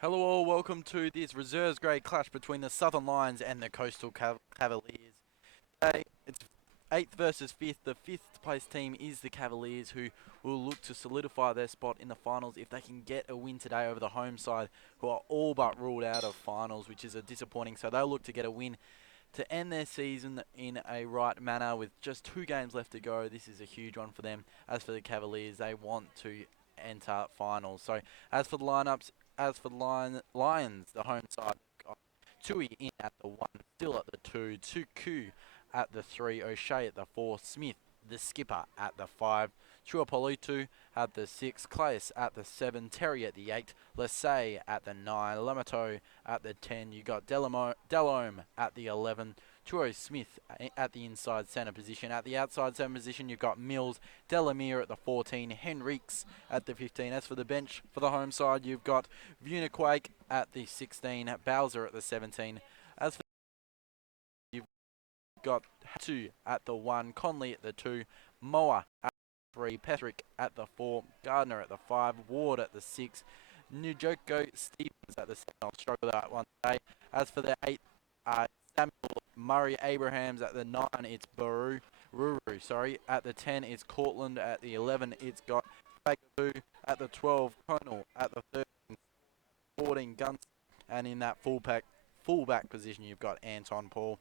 Hello all, welcome to this reserves grade clash between the Southern Lions and the Coastal Cavaliers. Today, it's 8th versus 5th. The 5th place team is the Cavaliers, who will look to solidify their spot in the finals if they can get a win today over the home side, who are all but ruled out of finals, which is disappointing. So they'll look to get a win to end their season in a right manner with just 2 games left to go. This is a huge one for them. As for the Cavaliers, they want to enter finals. So as for the lineups, Lions, the home side, got Tui in at the 1, Still at the 2, Tuku at the 3, O'Shea at the 4, Smith, the skipper, at the 5, Chuapolitu at the 6, Claes at the 7, Terry at the 8, Lasay at the 9, Lamato at the 10. You got Delome at the 11, Turo Smith at the inside centre position. At the outside centre position, you've got Mills, Delamere at the 14, Henriques at the 15. As for the bench for the home side, you've got Vuniquake at the 16, Bowser at the 17. As for you've got Hatu at the 1, Conley at the 2, Moa at the 3, Petrick at the 4, Gardner at the 5, Ward at the 6, Nujoko Stevens at the 7. I'll struggle with that one today. As for the 8, Samuel Murray Abrahams at the 9, it's Ruru, sorry. At the 10, it's Cortland. At the 11, it's got Fagaboo. At the 12, Conal. At the 13, 14, Guns. And in that fullback position, you've got Anton Paul.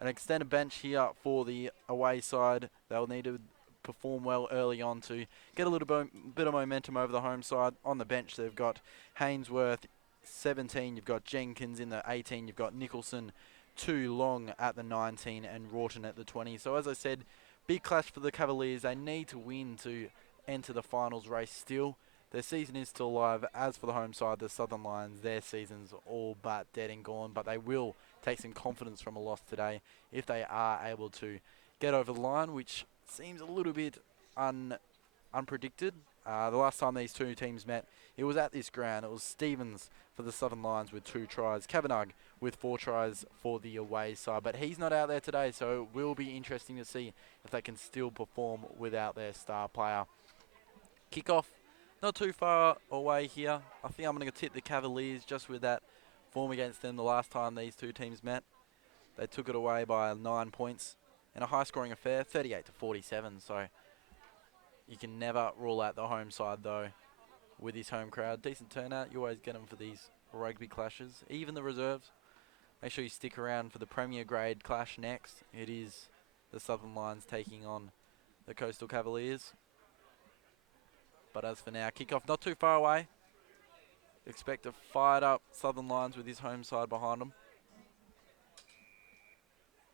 An extended bench here for the away side. They'll need to perform well early on to get a little bit of momentum over the home side. On the bench, they've got Hainsworth, 17. You've got Jenkins in the 18. You've got Nicholson, 2 Long at the 19, and Rawton at the 20. So as I said, big clash for the Cavaliers. They need to win to enter the finals race still. Their season is still alive. As for the home side, the Southern Lions, their season's all but dead and gone, but they will take some confidence from a loss today if they are able to get over the line, which seems a little bit unpredicted. The last time these two teams met, it was at this ground. It was Stevens for the Southern Lions with 2 tries, Kavanagh with 4 tries for the away side. But he's not out there today, so it will be interesting to see if they can still perform without their star player. Kickoff, not too far away here. I think I'm going to tip the Cavaliers just with that form against them the last time these two teams met. They took it away by 9 points in a high-scoring affair, 38 to 47. So you can never rule out the home side, though, with his home crowd. Decent turnout. You always get them for these rugby clashes, even the reserves. Make sure you stick around for the Premier Grade clash next. It is the Southern Lions taking on the Coastal Cavaliers. But as for now, kickoff not too far away. Expect a fired up Southern Lions with his home side behind them.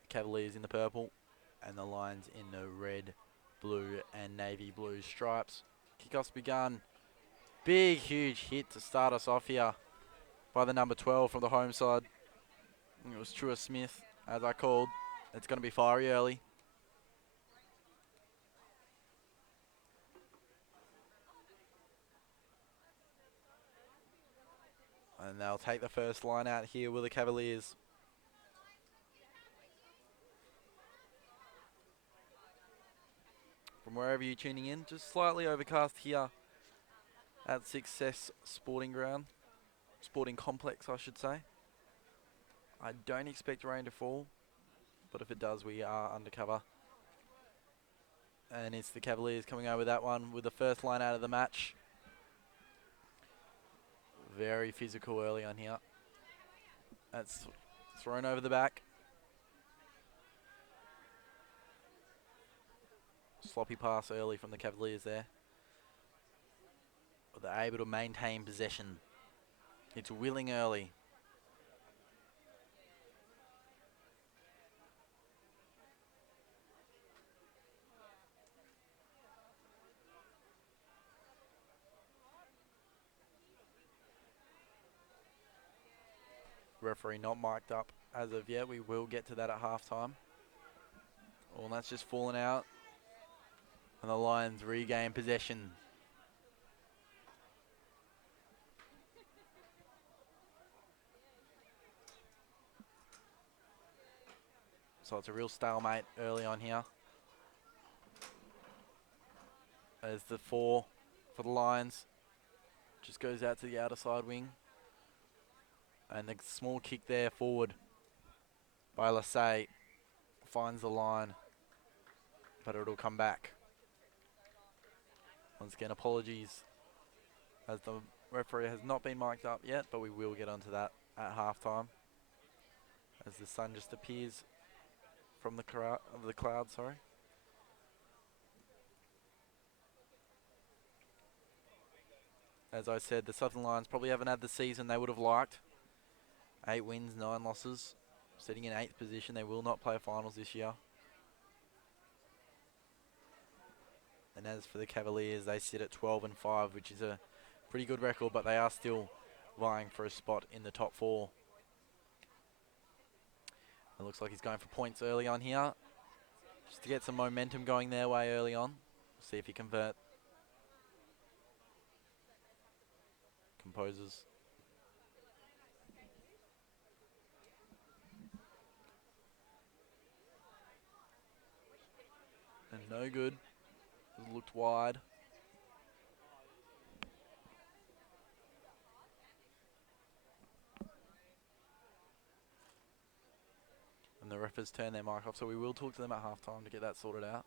Cavaliers in the purple and the Lions in the red, blue and navy blue stripes. Kickoff's begun. Big, huge hit to start us off here by the number 12 from the home side. It was Trua Smith, as I called. It's going to be fiery early. And they'll take the first line out here with the Cavaliers. From wherever you're tuning in, just slightly overcast here at Success Sporting Complex, I should say. I don't expect rain to fall, but if it does, we are undercover. And it's the Cavaliers coming over that one with the first line out of the match. Very physical early on here. That's thrown over the back. Sloppy pass early from the Cavaliers there. But they're able to maintain possession. It's willing early. Referee not mic'd up as of yet. We will get to that at halftime. Well, that's just fallen out. And the Lions regain possession. So it's a real stalemate early on here. There's the 4 for the Lions. Just goes out to the outer side wing. And the small kick there forward by Lassay finds the line, but it'll come back. Once again, apologies as the referee has not been mic'd up yet, but we will get onto that at halftime as the sun just appears from the cloud. Sorry. As I said, the Southern Lions probably haven't had the season they would have liked. 8 wins, 9 losses, sitting in 8th position. They will not play finals this year. And as for the Cavaliers, they sit at 12-5, which is a pretty good record, but they are still vying for a spot in the top 4. It looks like he's going for points early on here, just to get some momentum going their way early on. See if he convert. Composes. And no good. Looked wide. And the ref has turned their mic off, so we will talk to them at halftime to get that sorted out.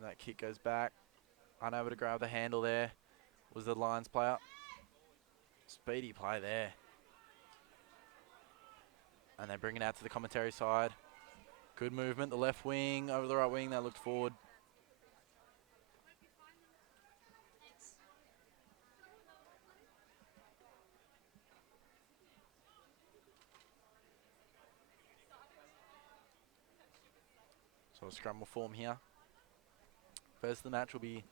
And that kick goes back. Unable to grab the handle there was the Lions player. Speedy play there. And they bring it out to the commentary side. Good movement, the left wing over the right wing, that looked forward. So a scrum will form here. First of the match will be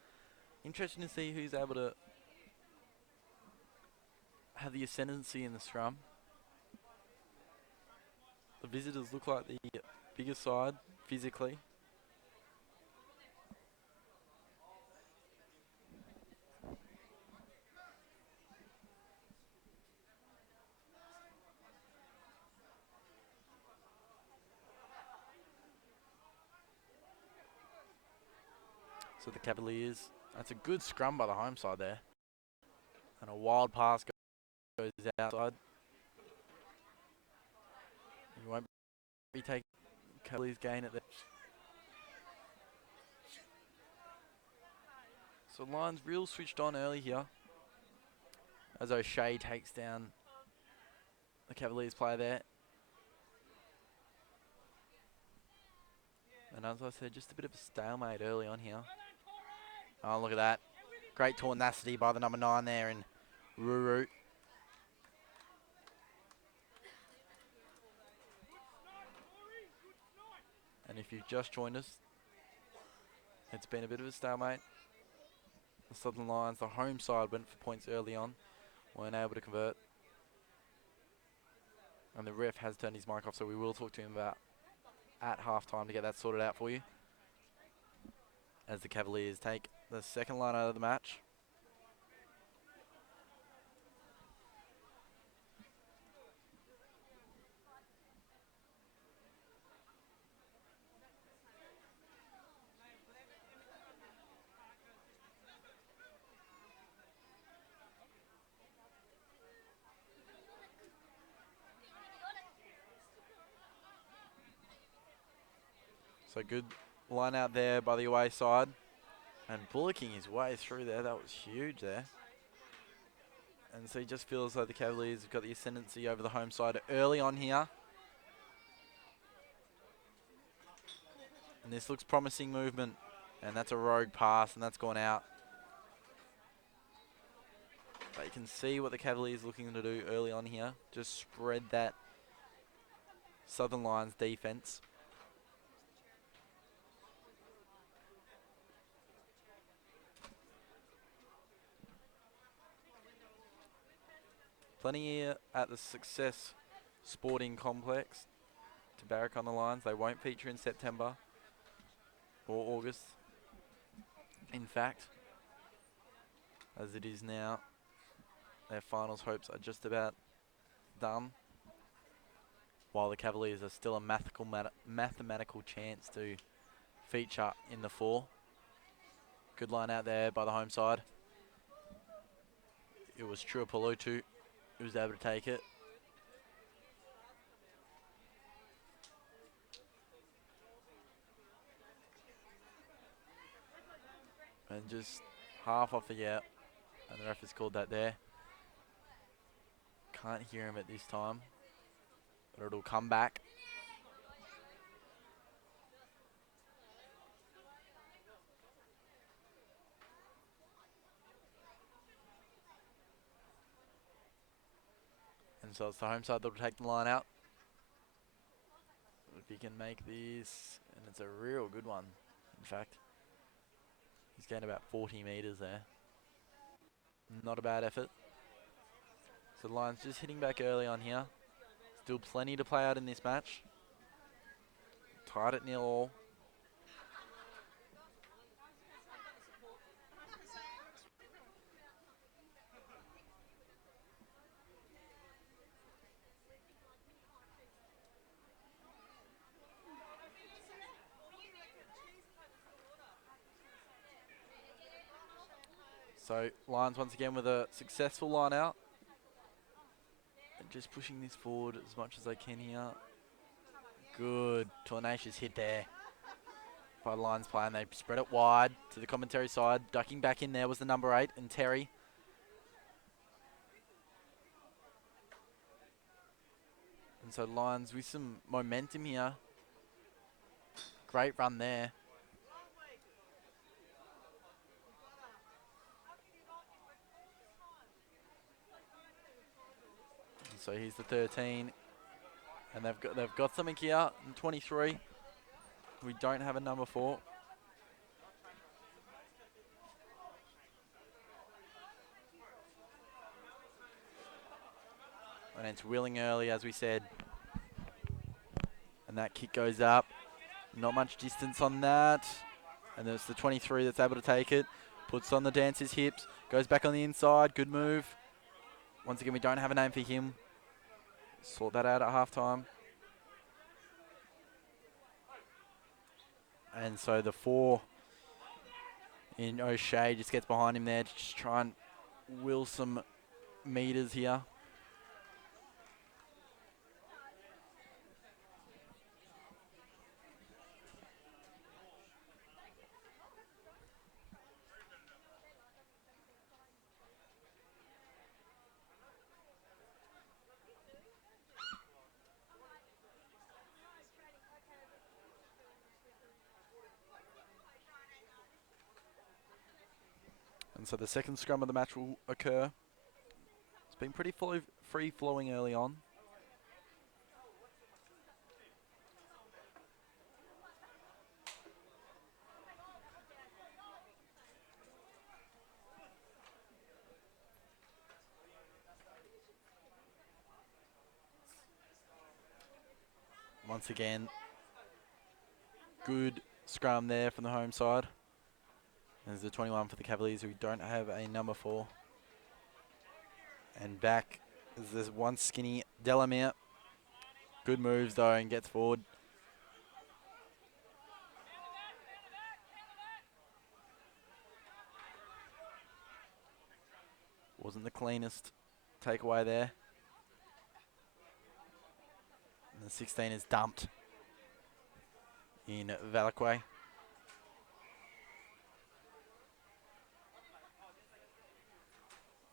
interesting to see who's able to have the ascendancy in the scrum. The visitors look like the bigger side physically. So the Cavaliers, that's a good scrum by the home side there. And a wild pass goes outside. You won't be taking Cavaliers gain at there. So Lions real switched on early here. As O'Shea takes down the Cavaliers player there. And as I said, just a bit of a stalemate early on here. Oh, look at that. Great tenacity by the number 9 there in Ruru. And if you've just joined us, it's been a bit of a stalemate. The Southern Lions, the home side, went for points early on. Weren't able to convert. And the ref has turned his mic off, so we will talk to him about at halftime to get that sorted out for you. As the Cavaliers take the second line out of the match. So good line out there by the away side. And bullocking his way through there, that was huge there. And so he just feels like the Cavaliers have got the ascendancy over the home side early on here. And this looks promising movement. And that's a rogue pass, and that's gone out. But you can see what the Cavaliers are looking to do early on here. Just spread that Southern Lions defense. Plenty here at the Success Sporting Complex to barrack on the Lions. They won't feature in September or August. In fact, as it is now, Their finals hopes are just about done, while the Cavaliers are still a mathematical chance to feature in the 4. Good line out there by the home side. It was Truapolutu who was able to take it. And just half off the yeah. And the ref has called that there. Can't hear him at this time, but it'll come back. And so it's the home side that'll take the line out. If he can make this, and it's a real good one, in fact. He's gained about 40 metres there. Not a bad effort. So the Lions just hitting back early on here. Still plenty to play out in this match. Tied at 0-all. So Lions once again with a successful line out. And just pushing this forward as much as they can here. Good, tenacious hit there by the Lions player, and they spread it wide to the commentary side. Ducking back in there was the number 8 and Terry. And so Lions with some momentum here. Great run there. And so here's the 13. And they've got something here in 23. We don't have a number 4. And it's Willing early, as we said. And that kick goes up. Not much distance on that. And there's the 23 that's able to take it. Puts on the dancer's hips. Goes back on the inside. Good move. Once again, we don't have a name for him. Sort that out at halftime. And so the 4 in O'Shea just gets behind him there to just try and will some meters here. And so the second scrum of the match will occur. It's been pretty free-flowing early on. Once again, good scrum there from the home side. There's the 21 for the Cavaliers, who don't have a number 4. And back is this one skinny Delamere. Good moves though, and gets forward. Wasn't the cleanest takeaway there. And the 16 is dumped in Valaquay.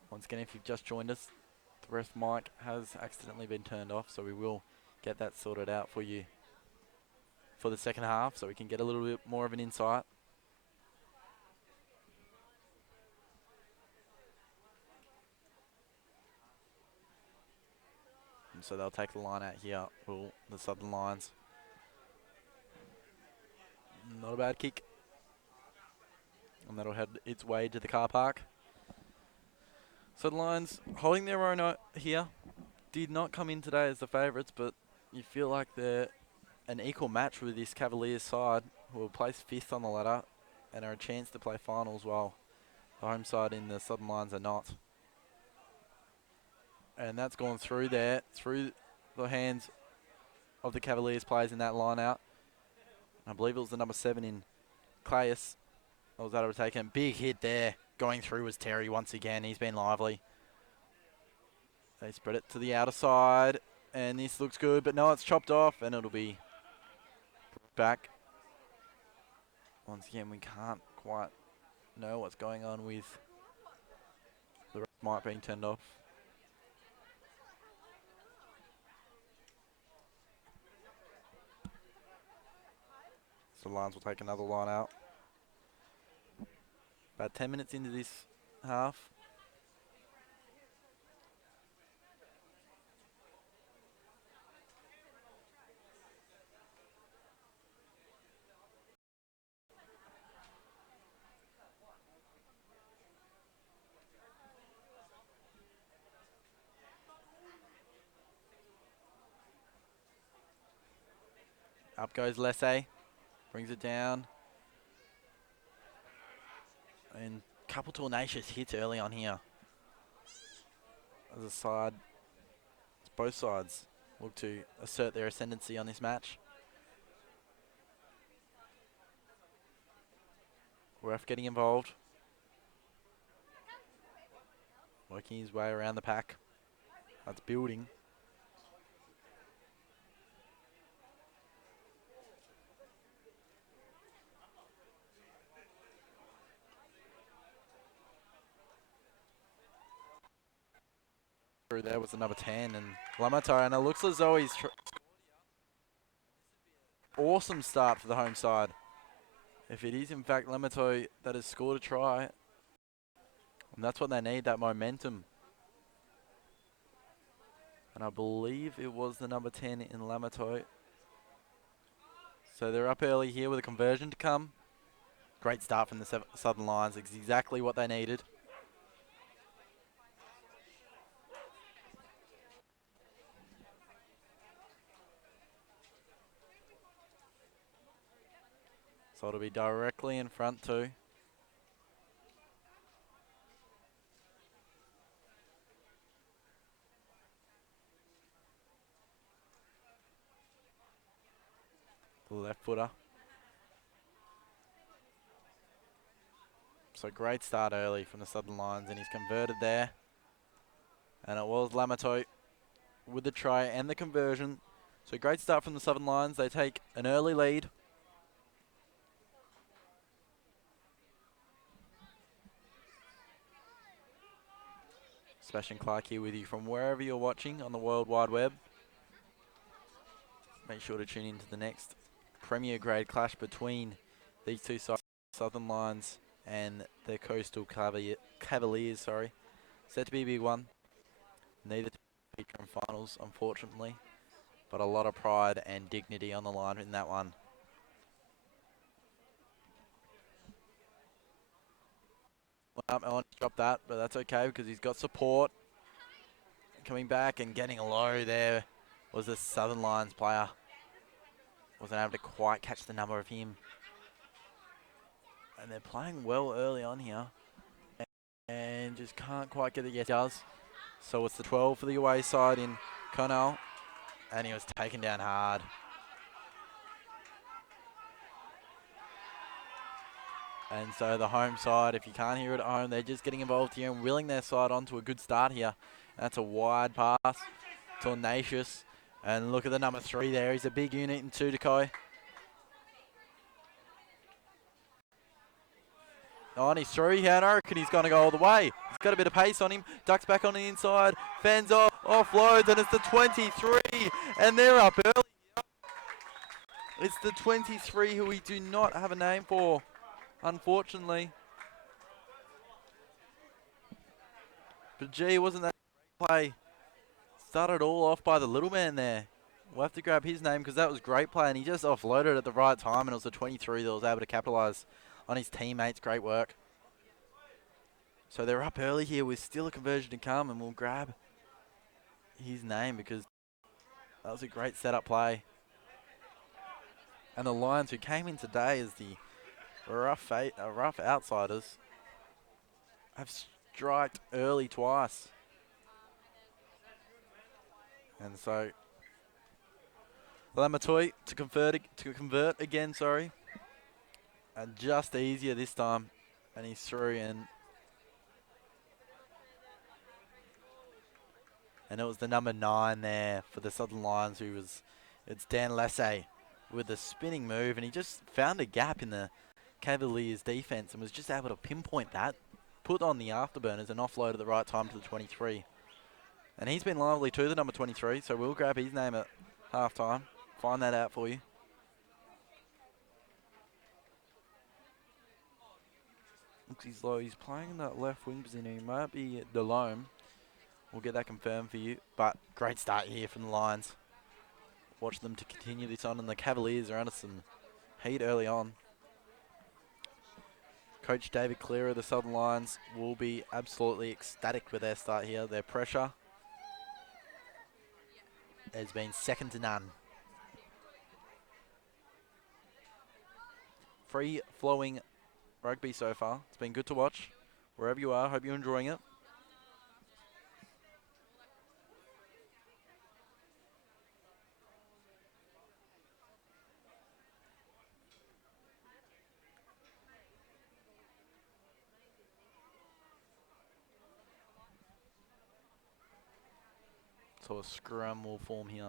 Once again, if you've just joined us, the ref mic has accidentally been turned off, so we will get that sorted out for you for the second half, so we can get a little bit more of an insight. And so they'll take the line out here, the Southern Lions. Not a bad kick. And that'll head its way to the car park. So the Lions holding their own here. Did not come in today as the favourites, but you feel like they're an equal match with this Cavaliers side, who will place 5th on the ladder and are a chance to play finals, while the home side in the Southern Lions are not. And that's gone through there, through the hands of the Cavaliers players in that line out. I believe it was the number 7 in Claes. I was able to take him. Big hit there. Going through was Terry once again. He's been lively. They spread it to the outer side. And this looks good, but no, it's chopped off and it'll be back. Once again, we can't quite know what's going on with the ref might being turned off. So Lions will take another line out. About 10 minutes into this half. Up goes Lesse. Brings it down. And a couple tenacious hits early on here. As a side, both sides look to assert their ascendancy on this match. Ref getting involved. Working his way around the pack. That's building. Through there was the number 10 and Lamato, and it looks as though he's awesome start for the home side. If it is in fact Lamato that has scored a try, and that's what they need, that momentum. And I believe it was the number 10 in Lamato. So they're up early here with a conversion to come. Great start from the Southern Lions. It's exactly what they needed. So it'll be directly in front too. The left footer. So great start early from the Southern Lions, and he's converted there. And it was Lamato with the try and the conversion. So great start from the Southern Lions. They take an early lead. Sebastian Clark here with you from wherever you're watching on the World Wide Web. Make sure to tune into the next Premier Grade clash between these two sides, Southern Lions and the Coastal Cavaliers. Set to be a big one. Neither to feature in finals, unfortunately, but a lot of pride and dignity on the line in that one. Well, Owen's dropped that, but that's okay because he's got support. Coming back and getting low there was the Southern Lions player. Wasn't able to quite catch the number of him. And they're playing well early on here. And just can't quite get it yet. Does. So it's the 12 for the away side in Connell. And he was taken down hard. And so the home side, if you can't hear it at home, they're just getting involved here and willing their side onto a good start here. That's a wide pass. Tenacious. And look at the number 3 there. He's a big unit in Tudikoi. Oh, and he's through here, and I reckon he's going to go all the way. He's got a bit of pace on him. Ducks back on the inside. Fans off, offloads, and it's the 23. And they're up early. It's the 23 who we do not have a name for, unfortunately. But gee, wasn't that a play? Started all off by the little man there. We'll have to grab his name because that was great play, and he just offloaded at the right time, and it was the 23 that was able to capitalise on his teammates. Great work. So they're up early here with still a conversion to come, and we'll grab his name because that was a great setup play. And the Lions, who came in today as the rough outsiders, have striked early twice. And so Lamatoi to convert again, sorry. And just easier this time. And he's through, and it was the number 9 there for the Southern Lions it's Dan Lassay with a spinning move, and he just found a gap in the Cavaliers defense and was just able to pinpoint that, put on the afterburners and offload at the right time to the 23. And he's been lively too, the number 23, so we'll grab his name at halftime. Find that out for you. Looks as though he's playing in that left wing position. He might be at Delome. We'll get that confirmed for you. But great start here from the Lions. Watch them to continue this on, and the Cavaliers are under some heat early on. Coach David Clear of the Southern Lions will be absolutely ecstatic with their start here. Their pressure has been second to none. Free-flowing rugby so far. It's been good to watch. Wherever you are, hope you're enjoying it. So a scrum will form here.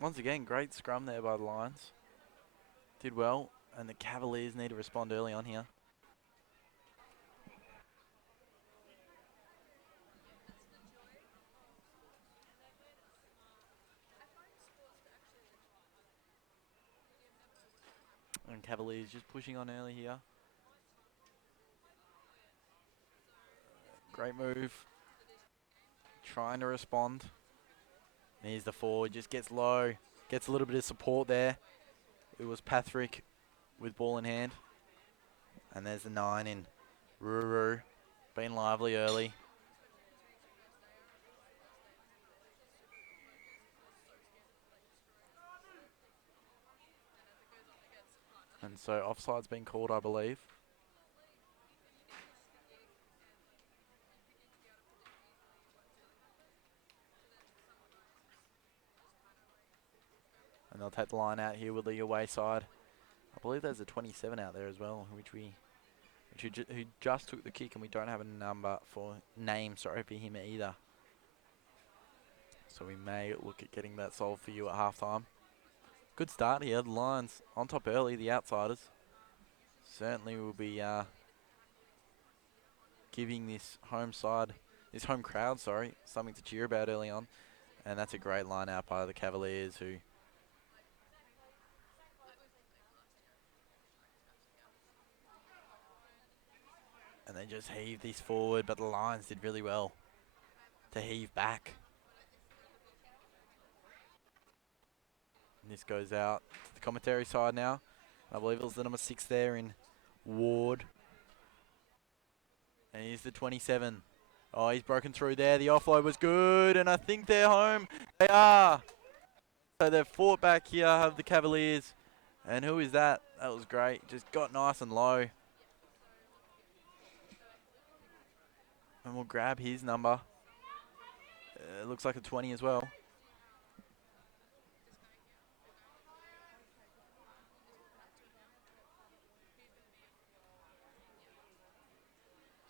Once again, great scrum there by the Lions. Did well, and the Cavaliers need to respond early on here. And Cavaliers just pushing on early here. Great move. Trying to respond. Here's the forward, just gets low. Gets a little bit of support there. It was Patrick with ball in hand. And there's the 9 in Ruru. Been lively early. And so offside's been called, I believe. And they'll take the line out here with the away side. I believe there's a 27 out there as well, who just took the kick, and we don't have a name for him either. So we may look at getting that solved for you at halftime. Good start here. The Lions on top early, the outsiders. Certainly will be giving this home crowd, something to cheer about early on. And that's a great line out by the Cavaliers, and they just heave this forward, but the Lions did really well to heave back. And this goes out to the commentary side now. I believe it was the number 6 there in Ward. And here's the 27. Oh, he's broken through there. The offload was good, and I think they're home. They are. So they've fought back here, have the Cavaliers. And who is that? That was great. Just got nice and low. And we'll grab his number. It looks like a 20 as well.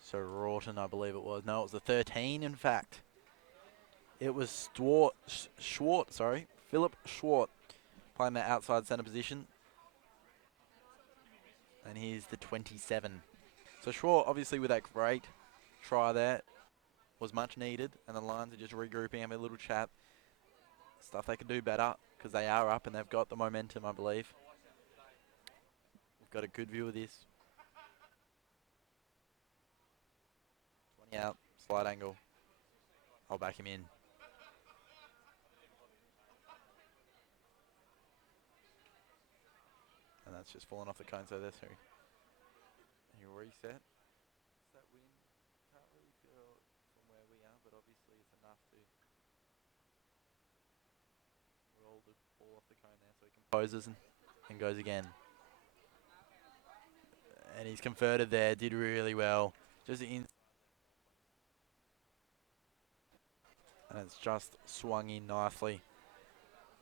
So Rawton, I believe it was. No, it was the 13, in fact. It was Schwartz, Philip Schwartz, playing that outside centre position. And here's the 27. So Schwartz, obviously with that great try there, was much needed. And the Lions are just regrouping, having a little chat. Stuff they can do better, because they are up and they've got the momentum, I believe. We've got a good view of this. 20 out, slide angle. I'll back him in. it's just fallen off the cone, so that's who reset. That win, can't really feel from where we are, but obviously it's enough to roll the ball off the cone there, so he composes and goes again. And he's converted there, did really well. Just in, and it's just swung in nicely.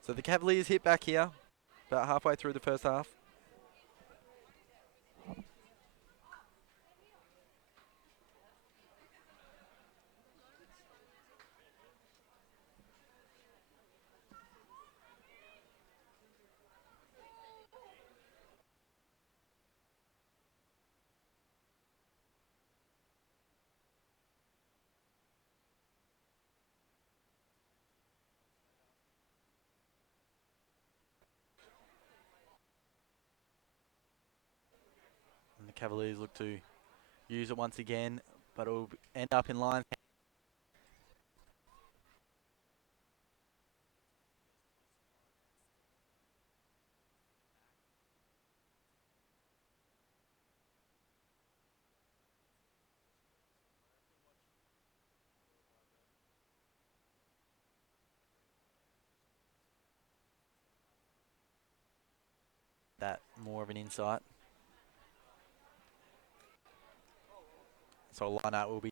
So the Cavaliers hit back here, about halfway through the first half. And the Cavaliers look to use it once again, but it will end up in line. That more of an insight. So line out will be.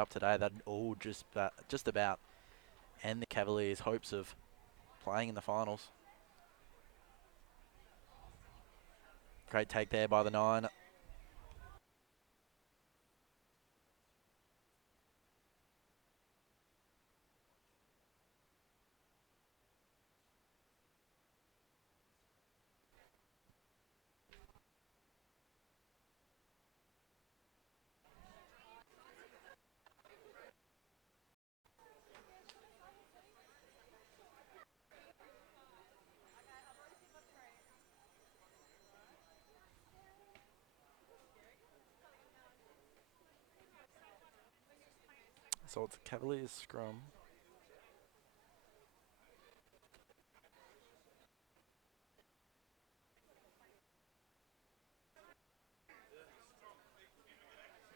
Up today, that all just about end the Cavaliers' hopes of playing in the finals. Great take there by the 9. So it's a Cavaliers scrum.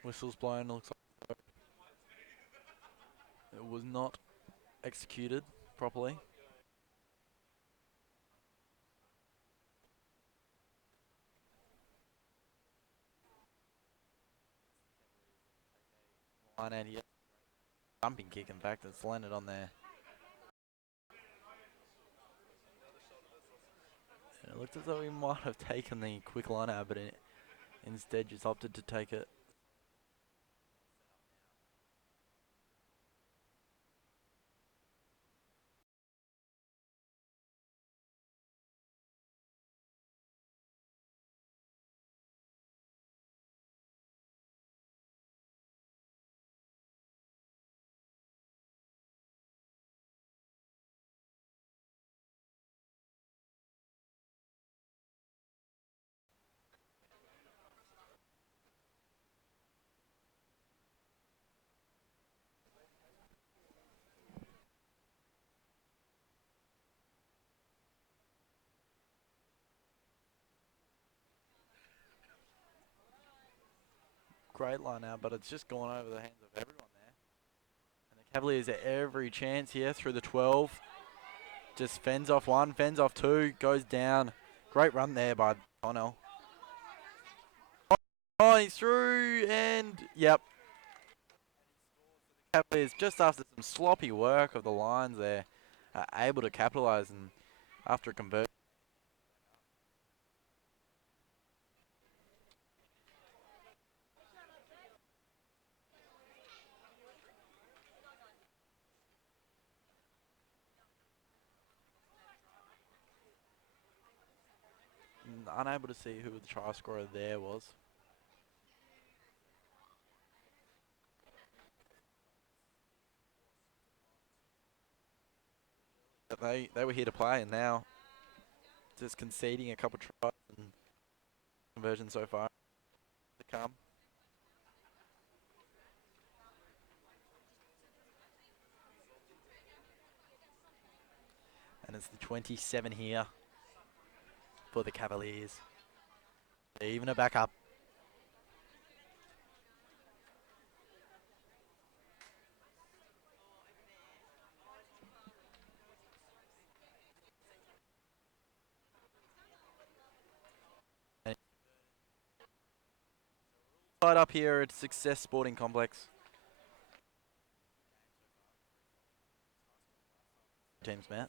Whistle's blown. Looks like it was not executed properly. Line out here. Jumping kick, in fact, it's landed on there. And it looked as though he might have taken the quick line out, but instead just opted to take it. Great line out, but it's just gone over the hands of everyone there. And the Cavaliers at every chance here through the 12. Just fends off one, fends off two, goes down. Great run there by Connell. Oh, he's through, and yep. Cavaliers, just after some sloppy work of the lines there, are able to capitalise, and after a conversion. Unable to see who the try scorer there was. They were here to play, and now just conceding a couple tries and conversion so far to come. And it's the 27 here for the Cavaliers. They're even it back up. And right up here at Success Sporting Complex. Teams, Matt.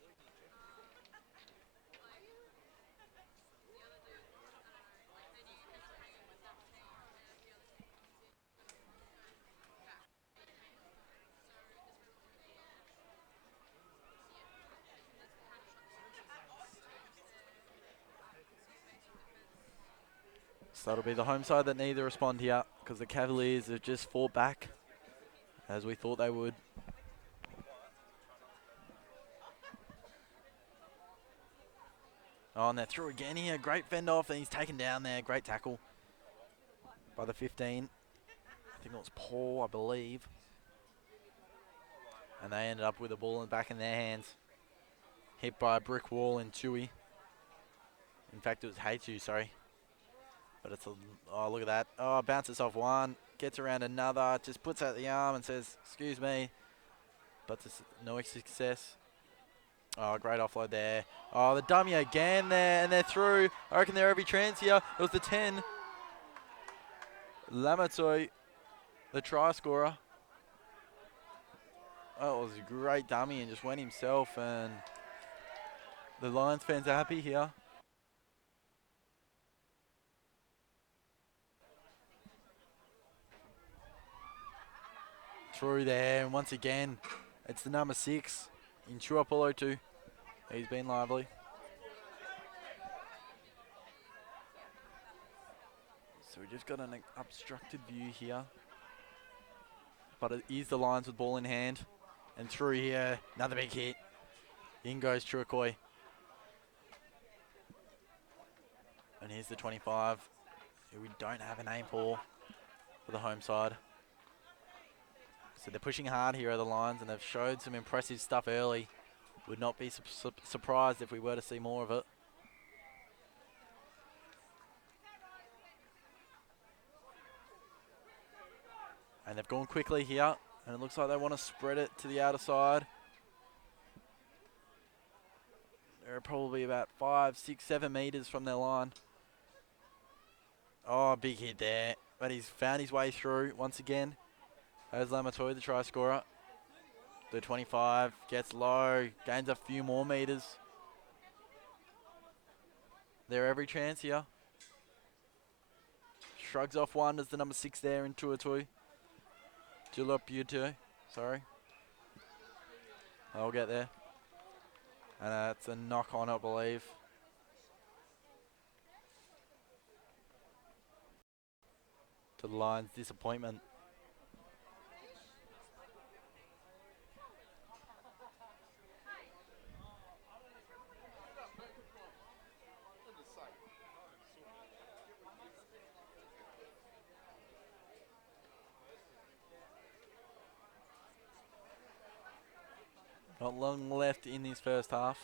So that'll be the home side that need to respond here because the Cavaliers have just fought back as we thought they would. Oh, and they're through again here. Great fend off, and he's taken down there. Great tackle by the 15. I think it was Paul, I believe. And they ended up with the ball back in their hands. Hit by a brick wall in Tui. In fact, it was Heitu, sorry. But it's a, oh, look at that. Oh, bounces off one, gets around another, just puts out the arm and says, excuse me. But no success. Oh, great offload there. Oh, the dummy again there, and they're through. I reckon they're every chance here. It was the 10. Lamatoi, the try scorer. Oh, it was a great dummy and just went himself, and the Lions fans are happy here. Through there, and once again, it's the number 6 in Chuapolo too. He's been lively. So we just got an obstructed view here. But it is the Lions with ball in hand. And through here, another big hit. In goes Chuakoi. And here's the 25, who we don't have a name for the home side. So they're pushing hard here at the Lions, and they've showed some impressive stuff early. Would not be surprised if we were to see more of it. And they've gone quickly here, and it looks like they want to spread it to the outer side. They're probably about 5, 6, 7 meters from their line. Oh, big hit there. But he's found his way through once again. There's Lamatoi, the try scorer. The 25 gets low, gains a few more meters. They're every chance here. Shrugs off one as the number 6 there in Tuatui. Julopute, sorry. I'll get there. And it's a knock on, I believe. To the Lions' disappointment. Not long left in this first half,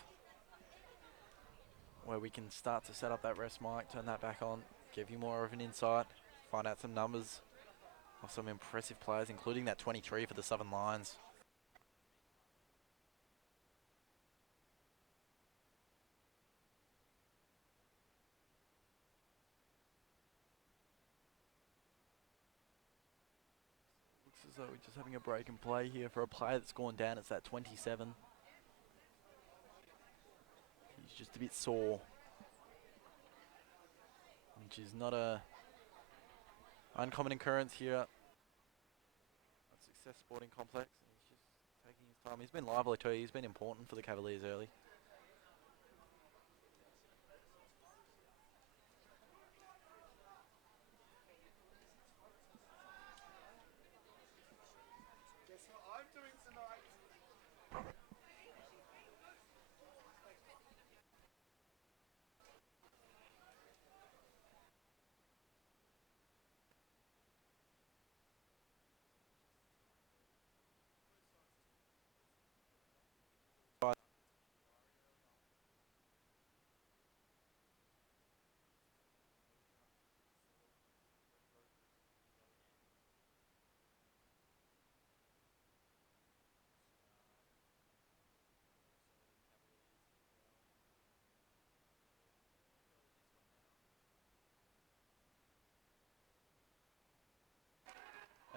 where we can start to set up that rest mic, turn that back on, give you more of an insight, find out some numbers of some impressive players, including that 23 for the Southern Lions. Looks as though we're just having a break and play here for a player that's gone down. It's that 27. He's just a bit sore, which is not a uncommon occurrence here at Success Sporting Complex. And he's just taking his time. He's been lively too. He's been important for the Cavaliers early.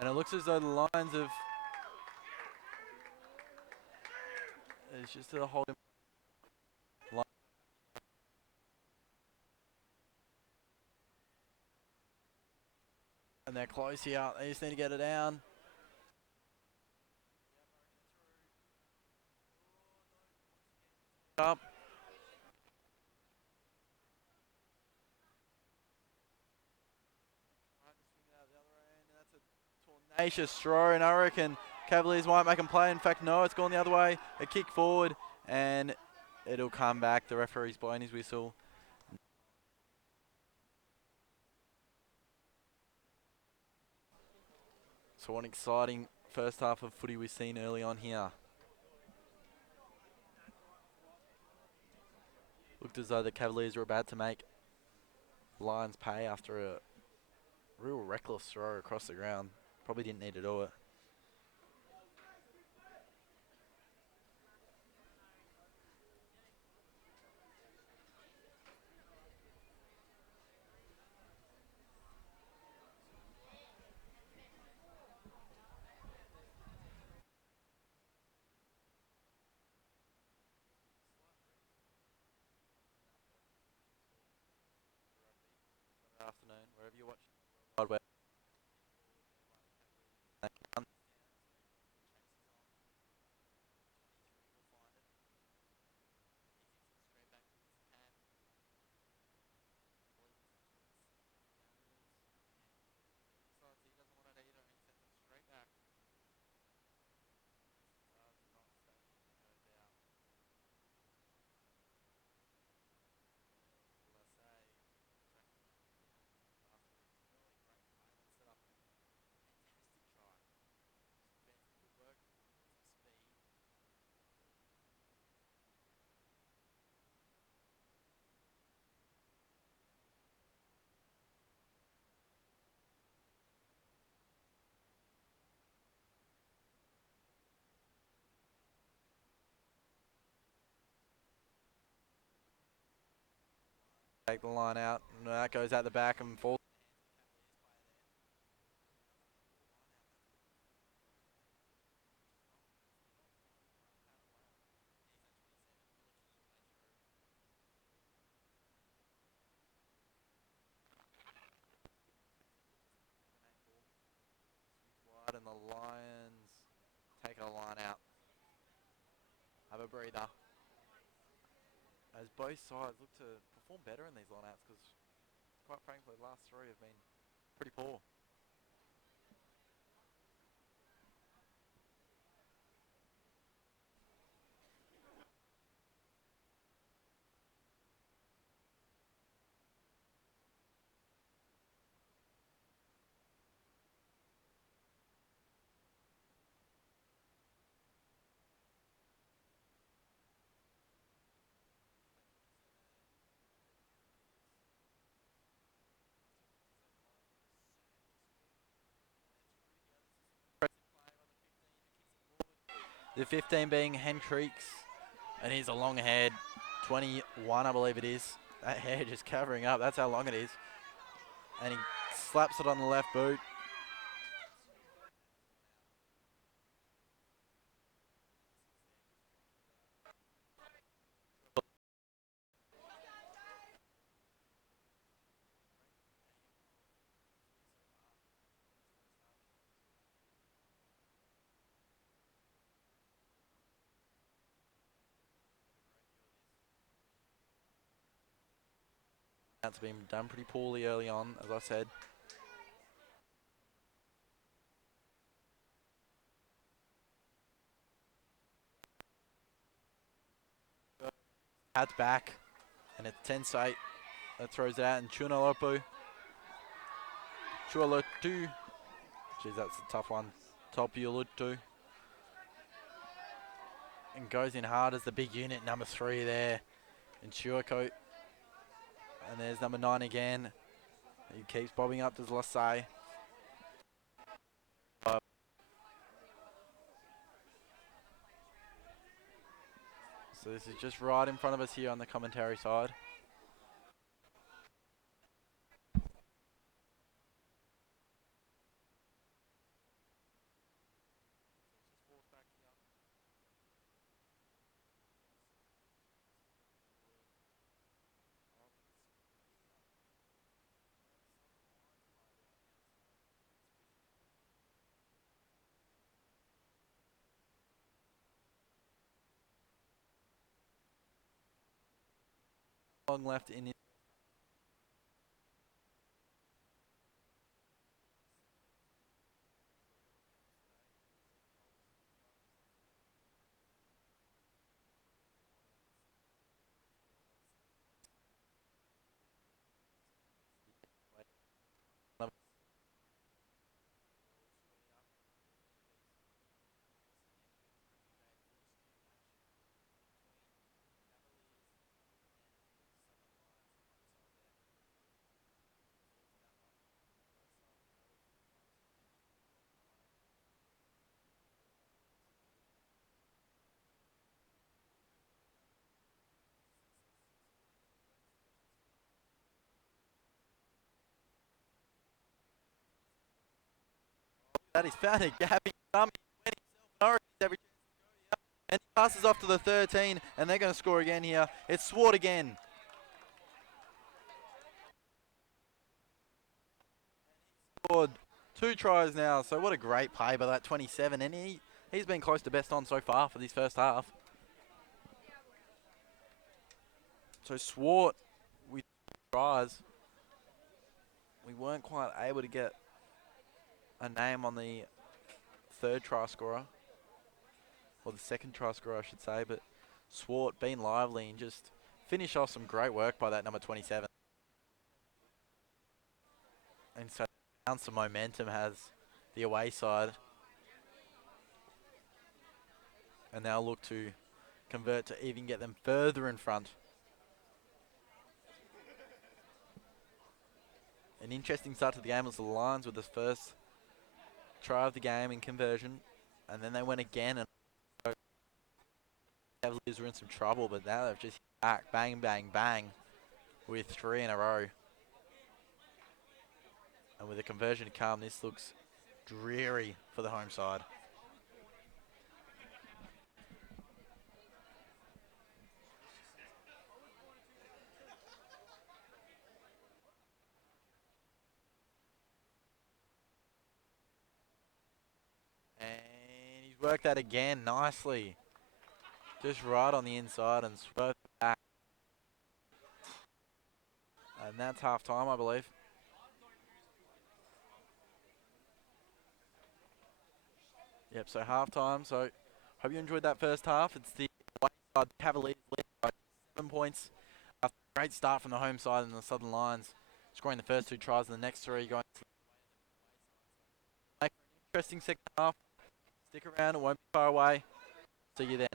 And it looks as though the Lions have... It's just a holding... And they're close here. They just need to get it down. Up. Tenacious throw, and I reckon Cavaliers might make them play. In fact, no, it's gone the other way. A kick forward, and it'll come back. The referee's blowing his whistle. So what an exciting first half of footy we've seen early on here. Looked as though the Cavaliers were about to make Lions pay after a real reckless throw across the ground. Probably didn't need to do it. Afternoon, wherever you're watching on the World Wide Web. Take the line out, and that goes out the back and falls. Wide, and the Lions take a line out. Have a breather. As both sides look to perform better in these lineouts, because quite frankly, the last three have been pretty poor. The 15 being Hendricks, and he's a long head, 21 I believe it is. That hair just covering up, that's how long it is. And he slaps it on the left boot. That's been done pretty poorly early on, as I said. Hat's back, and it's 10-8. That throws it out, and Chualotu. Geez, that's a tough one. Topiolutu. And goes in hard as the big unit, number 3 there. In Chuako. And there's number 9 again. He keeps bobbing up, does Lasai. So this is just right in front of us here on the commentary side. long left in it. That he's found a gap in some. He's went himself. Norris every chance to go here. And he passes off to the 13, and they're going to score again here. It's Swart again. Scored 2 tries now, so what a great play by that 27. And he's been close to best on so far for this first half. So Swart with 2 tries. We weren't quite able to get a name on the 3rd try scorer. Or the 2nd try scorer, I should say. But Swart being lively and just finish off some great work by that number 27. And so found some momentum has the away side. And now look to convert to even get them further in front. An interesting start to the game was the Lions with the first try of the game in conversion. And then they went again, and so the Cavaliers were in some trouble, but now they've just hit back, bang, bang, bang, with 3 in a row. And with the conversion to come, this looks dreary for the home side. And he's worked that again nicely. Just right on the inside and swerved back. And that's half time, I believe. Yep, so half time. So hope you enjoyed that first half. It's the away side Cavaliers lead by 7 points. After a great start from the home side and the Southern Lions, scoring the first 2 tries and the next 3 going to the away side. So make for an interesting second half. Stick around, it won't be far away. See you then.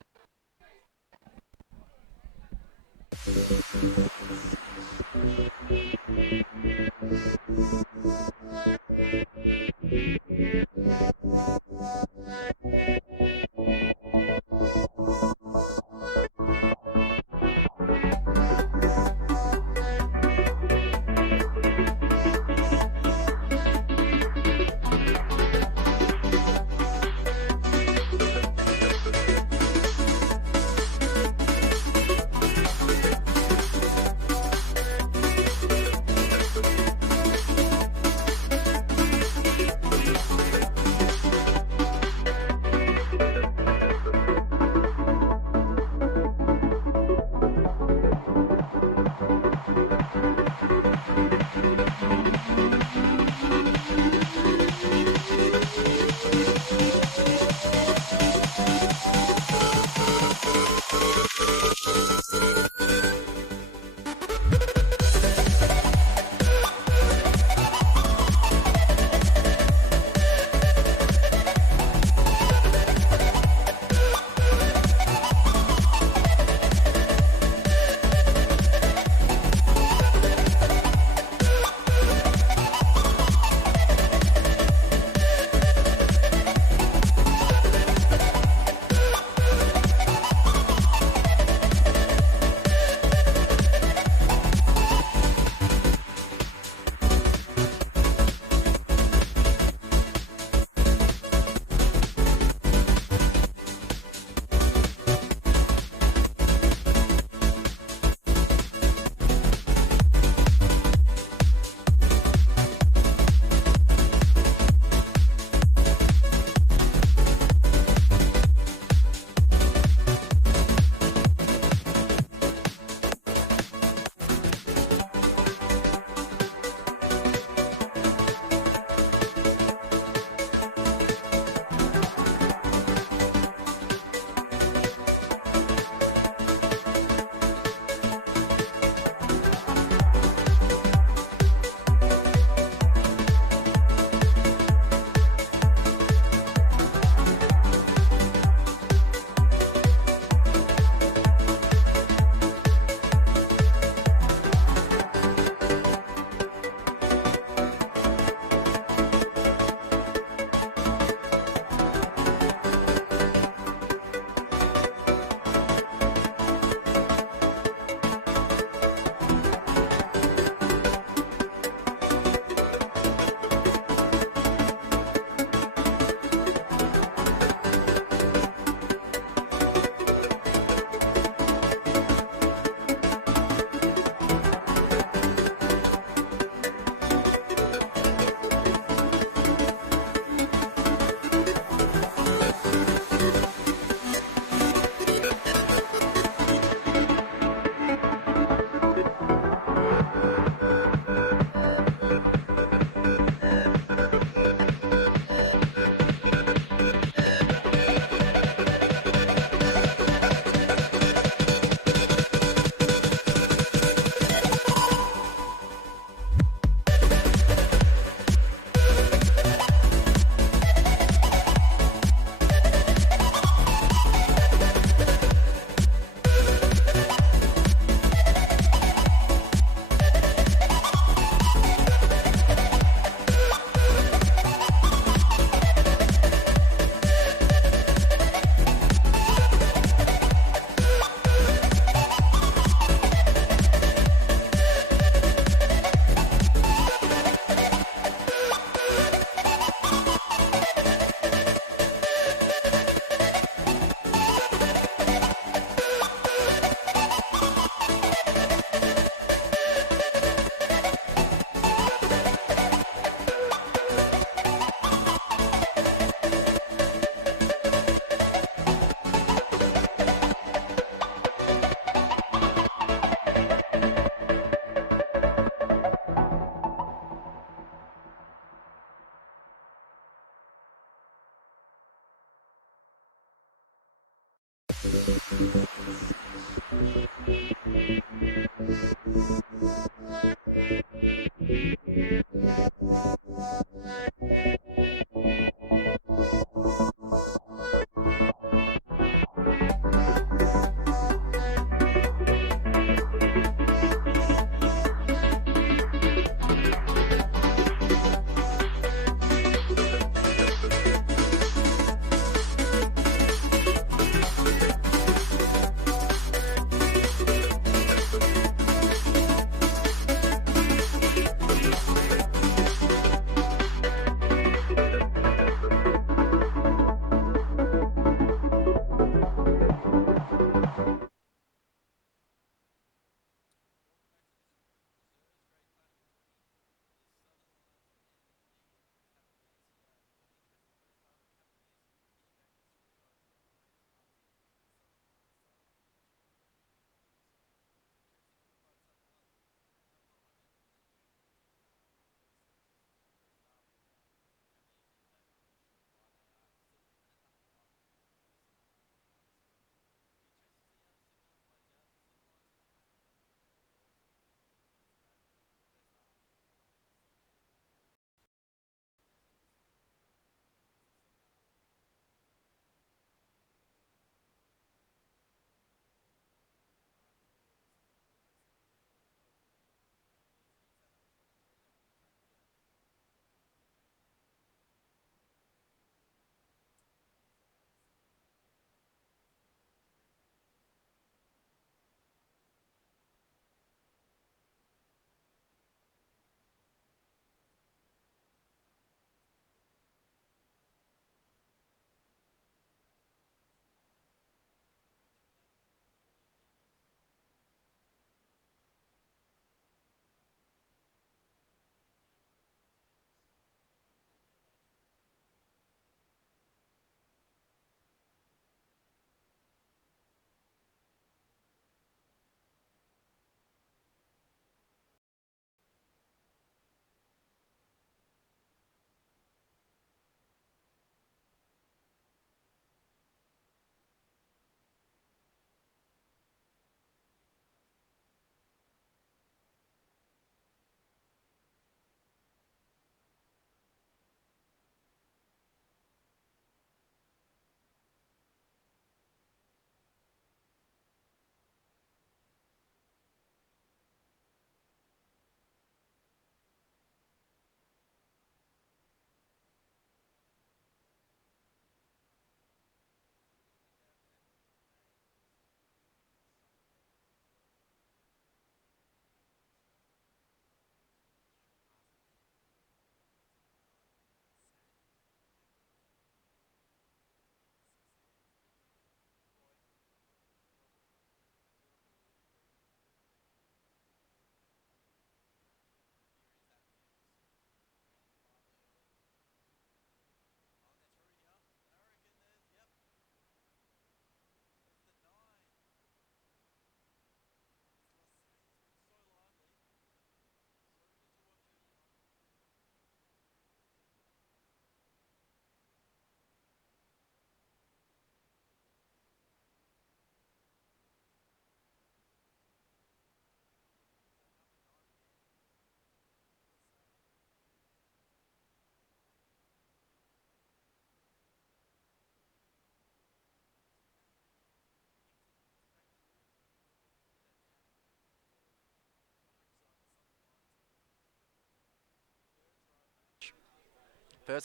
First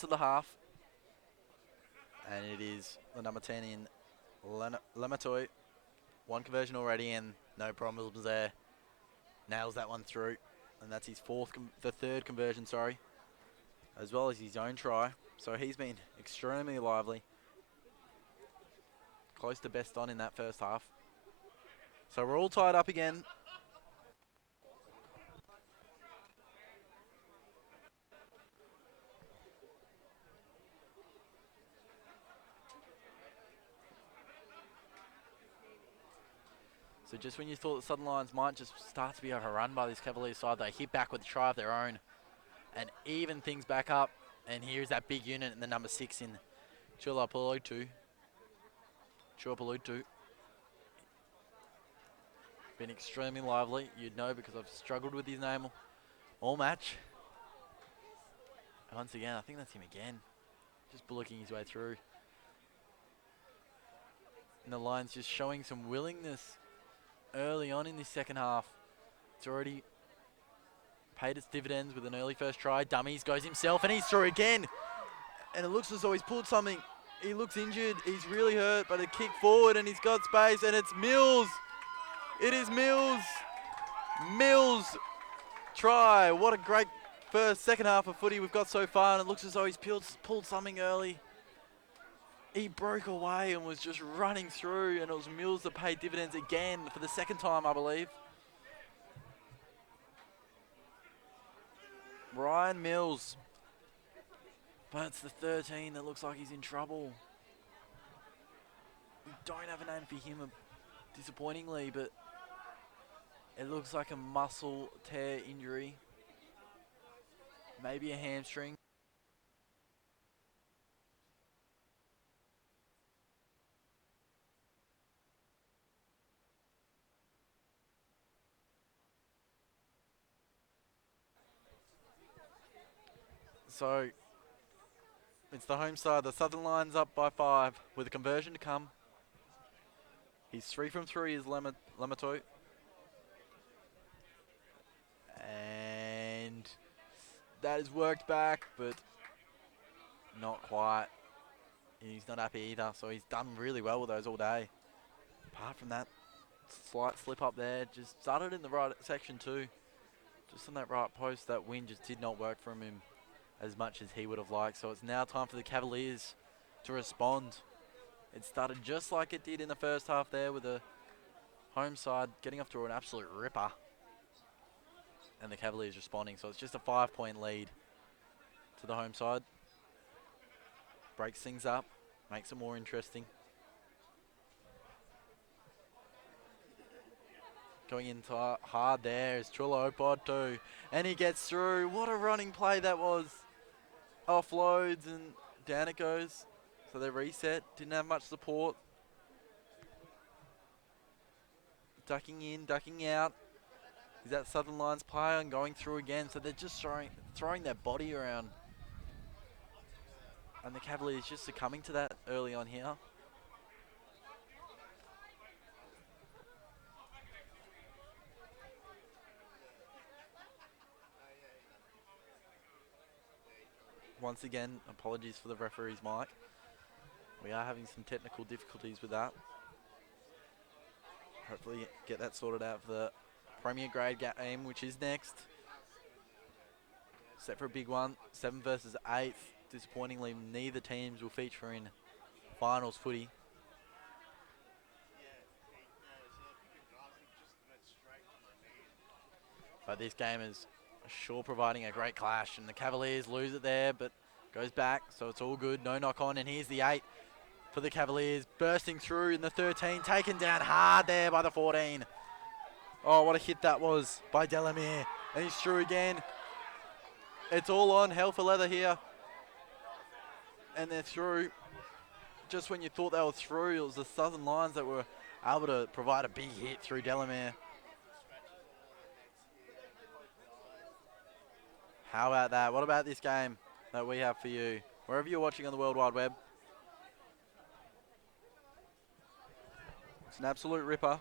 of the half, and it is the number 10 in Lematoy. One conversion already, and no problems there. Nails that one through, and that's his the third conversion, sorry, as well as his own try. So he's been extremely lively, close to best on in that first half. So we're all tied up again. So just when you thought the Southern Lions might just start to be overrun by this Cavaliers side, they hit back with a try of their own and even things back up. And here's that big unit in the number 6 in Chulapalutu. Been extremely lively. You'd know because I've struggled with his name all match. And once again, I think that's him again. Just bullocking his way through. And the Lions just showing some willingness early on in this second half. It's already paid its dividends with an early first try. Dummies goes himself and he's through again. And it looks as though he's pulled something. He looks injured. He's really hurt, but a kick forward and he's got space and it's Mills. It is Mills. Mills try. What a great second half of footy we've got so far, and it looks as though he's pulled something early. He broke away and was just running through, and it was Mills that paid dividends again for the second time, I believe. Ryan Mills. But it's the 13 that looks like he's in trouble. We don't have a name for him, disappointingly, but it looks like a muscle tear injury. Maybe a hamstring. So it's the home side. The Southern Lions up by 5 with a conversion to come. He's 3 from 3 is Lamato. And that has worked back, but not quite. He's not happy either, so he's done really well with those all day. Apart from that slight slip up there, just started in the right section too. Just on that right post, that wind just did not work from him as much as he would have liked. So it's now time for the Cavaliers to respond. It started just like it did in the first half there with the home side getting off to an absolute ripper. And the Cavaliers responding. So it's just a 5-point lead to the home side. Breaks things up, makes it more interesting. Going in hard there is Chulo too. And he gets through. What a running play that was. Offloads and down it goes. So they reset. Didn't have much support. Ducking in, ducking out. Is that Southern Lions player and going through again. So they're just throwing their body around. And the Cavaliers just succumbing to that early on here. Once again, apologies for the referee's mic. We are having some technical difficulties with that. Hopefully get that sorted out for the Premier Grade game, which is next. Set for a big one, 7 versus 8. Disappointingly, neither teams will feature in finals footy. But this game is sure providing a great clash, and the Cavaliers lose it there, but goes back, so it's all good. No knock on, and here's the 8 for the Cavaliers, bursting through in the 13, taken down hard there by the 14. Oh, what a hit that was by Delamere, and he's through again. It's all on, hell for leather here. And they're through. Just when you thought they were through, it was the Southern Lions that were able to provide a big hit through Delamere. How about that? What about this game that we have for you? Wherever you're watching on the World Wide Web. It's an absolute ripper.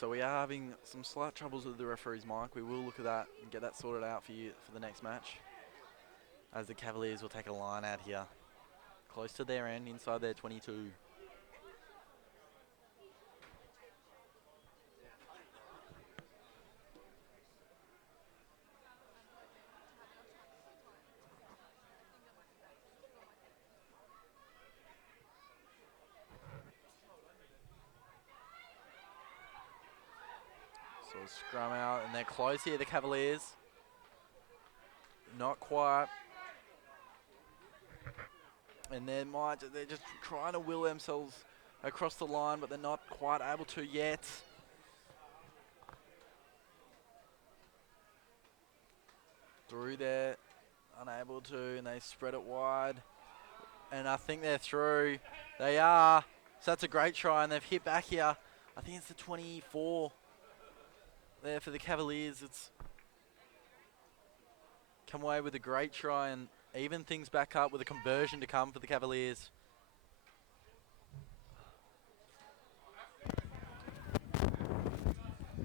So we are having some slight troubles with the referee's mic. We will look at that and get that sorted out for you for the next match. As the Cavaliers will take a line out here. Close to their end, inside their 22. So a scrum out, and they're close here, the Cavaliers. Not quite. And they're just trying to will themselves across the line, but they're not quite able to yet. through there, unable to, and they spread it wide. And I think they're through. They are. So that's a great try, and they've hit back here. I think it's the 24 there for the Cavaliers. It's come away with a great try and even things back up with a conversion to come for the Cavaliers.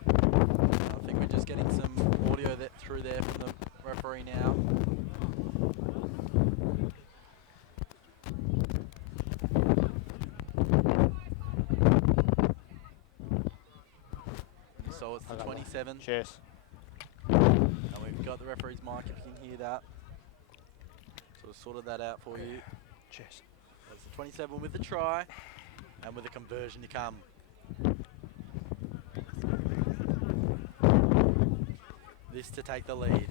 I think we're just getting some audio through there from the referee now. So it's the 27. Cheers. And we've got the referee's mic if you can hear that. So we've sorted that out for you. Cheers. That's the 27 with the try and with a conversion to come. This to take the lead.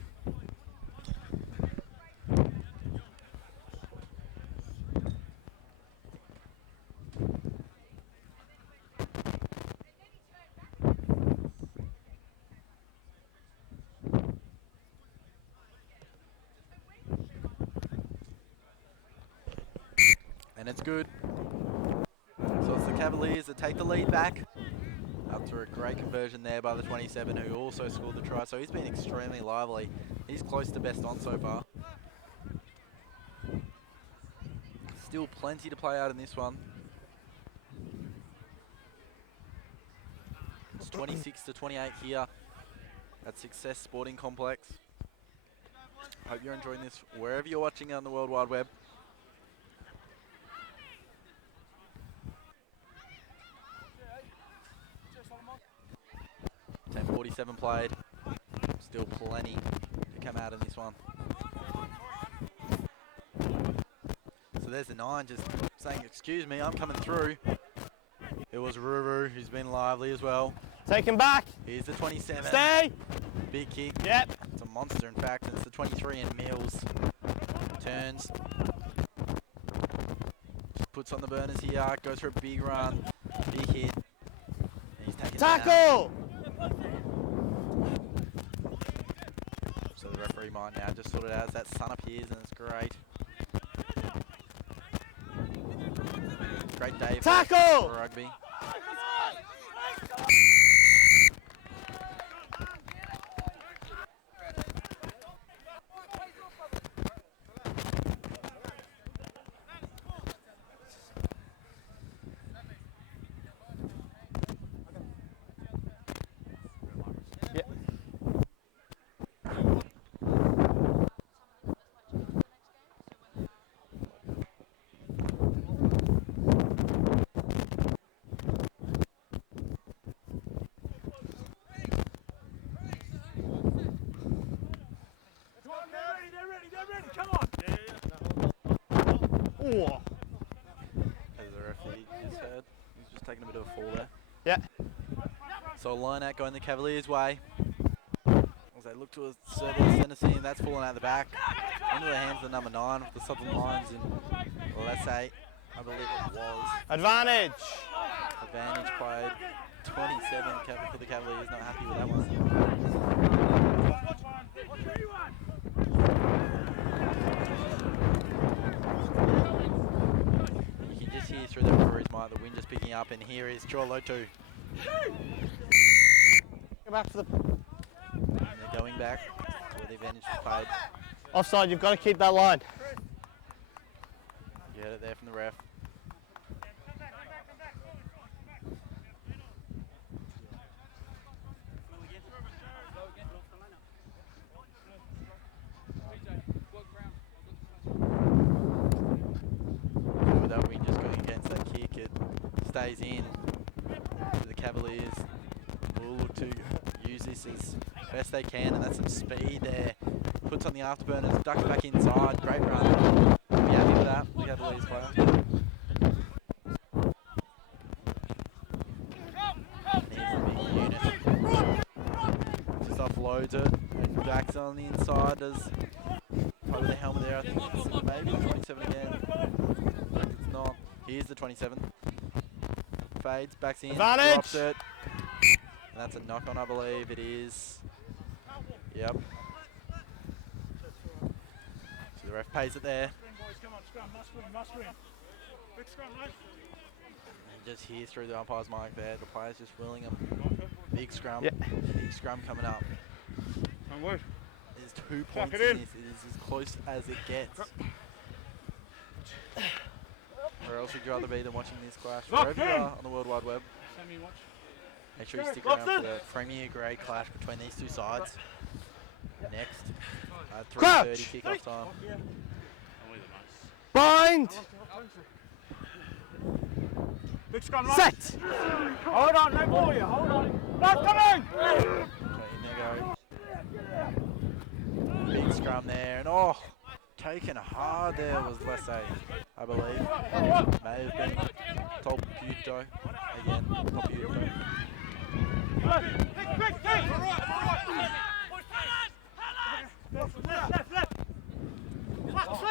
And it's good. So it's the Cavaliers that take the lead back. After a great conversion there by the 27 who also scored the try. So he's been extremely lively. He's close to best on so far. Still plenty to play out in this one. It's 26-28 here at Success Sporting Complex. Hope you're enjoying this wherever you're watching on the World Wide Web. 10:47 played. Still plenty to come out in this one. So there's the 9 just saying, excuse me, I'm coming through. It was Ruru who's been lively as well. Take him back. Here's the 27. Stay. Big kick. Yep. It's a monster, in fact. And it's the 23 and Mills. Turns. Just puts on the burners here. Goes for a big run. Big hit. And he's taken Tackle. So the referee might now just sort it out as that sun appears, and it's great. Great day Tackle. for rugby. Oh. As the referee just heard, he's just taking a bit of a fall there. Yeah. So a line out going the Cavaliers' way. As they look to assert their ascendancy, and that's fallen out the back. Into the hands of the number 9 of the Southern Lions in, well, that's 8. I believe it was. Advantage. Advantage played. 27 for the Cavaliers, not happy with that one. You can just hear through the referee's mic the wind just picking up, and here is Chorlotu. Go back to the. And they're going back to where the advantage was played. Offside. You've got to keep that line. Get it there from the ref. With that wind just going against that kick, it stays in. The Cavaliers will look to use this as best they can, and that's some speed there. Puts on the afterburners, ducks back inside, great run. Be happy with that, the Cavaliers player. And here's the big unit. Just offloads it, and backs on the inside, does over the helmet there. I think it's maybe the 27 again. It's not. Here's the 27. Fades, backs in, Advantage. drops it. And that's a knock on, I believe it is. Yep. The ref pays it there. And just hear through the umpire's mic there, the players just willing them. Big scrum. Yeah. Big scrum coming up. There's 2 points in this. It is as close as it gets. Where else would you rather be than watching this clash? Wherever you are on the World Wide Web. Make sure you stick around for the Premier grade clash between these two sides. Next, at 3:30 kickoff time. Bind. Set. Hold on, no ball here, hold on. Not coming! Okay, in there go. Big scrum there, and oh, taken hard there was Lesse, I believe. May have been top Buto again, top Buto.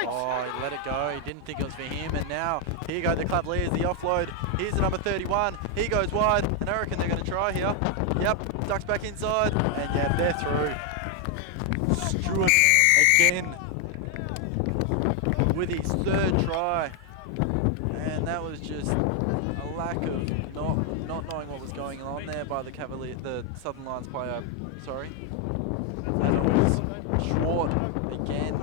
Oh, he let it go. He didn't think it was for him, and now here go the Cavaliers, the offload. Here's the number 31. He goes wide, and I reckon they're going to try here. Yep, ducks back inside, and yeah, they're through. Stewart again with his 3rd try, and that was just a lack of not knowing what was going on there by the Southern Lions player. Sorry, and it was Schwartz again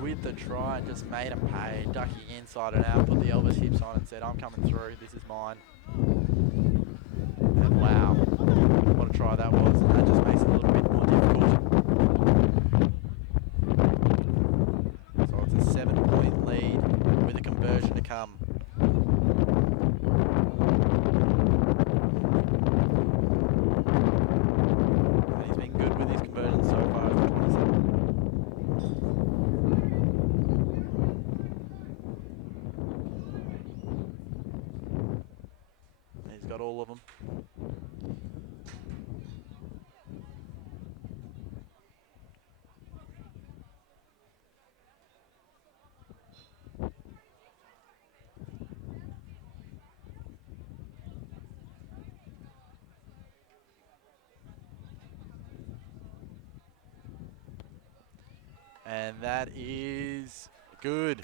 with the try and just made him pay, ducking inside and out, put the Elvis hips on and said, I'm coming through, this is mine. And wow, what a try that was, and that just makes it a little bit more difficult. So it's a 7-point lead with a conversion to come. And he's been good with his conversions so far, 27. Got all of them. And that is good.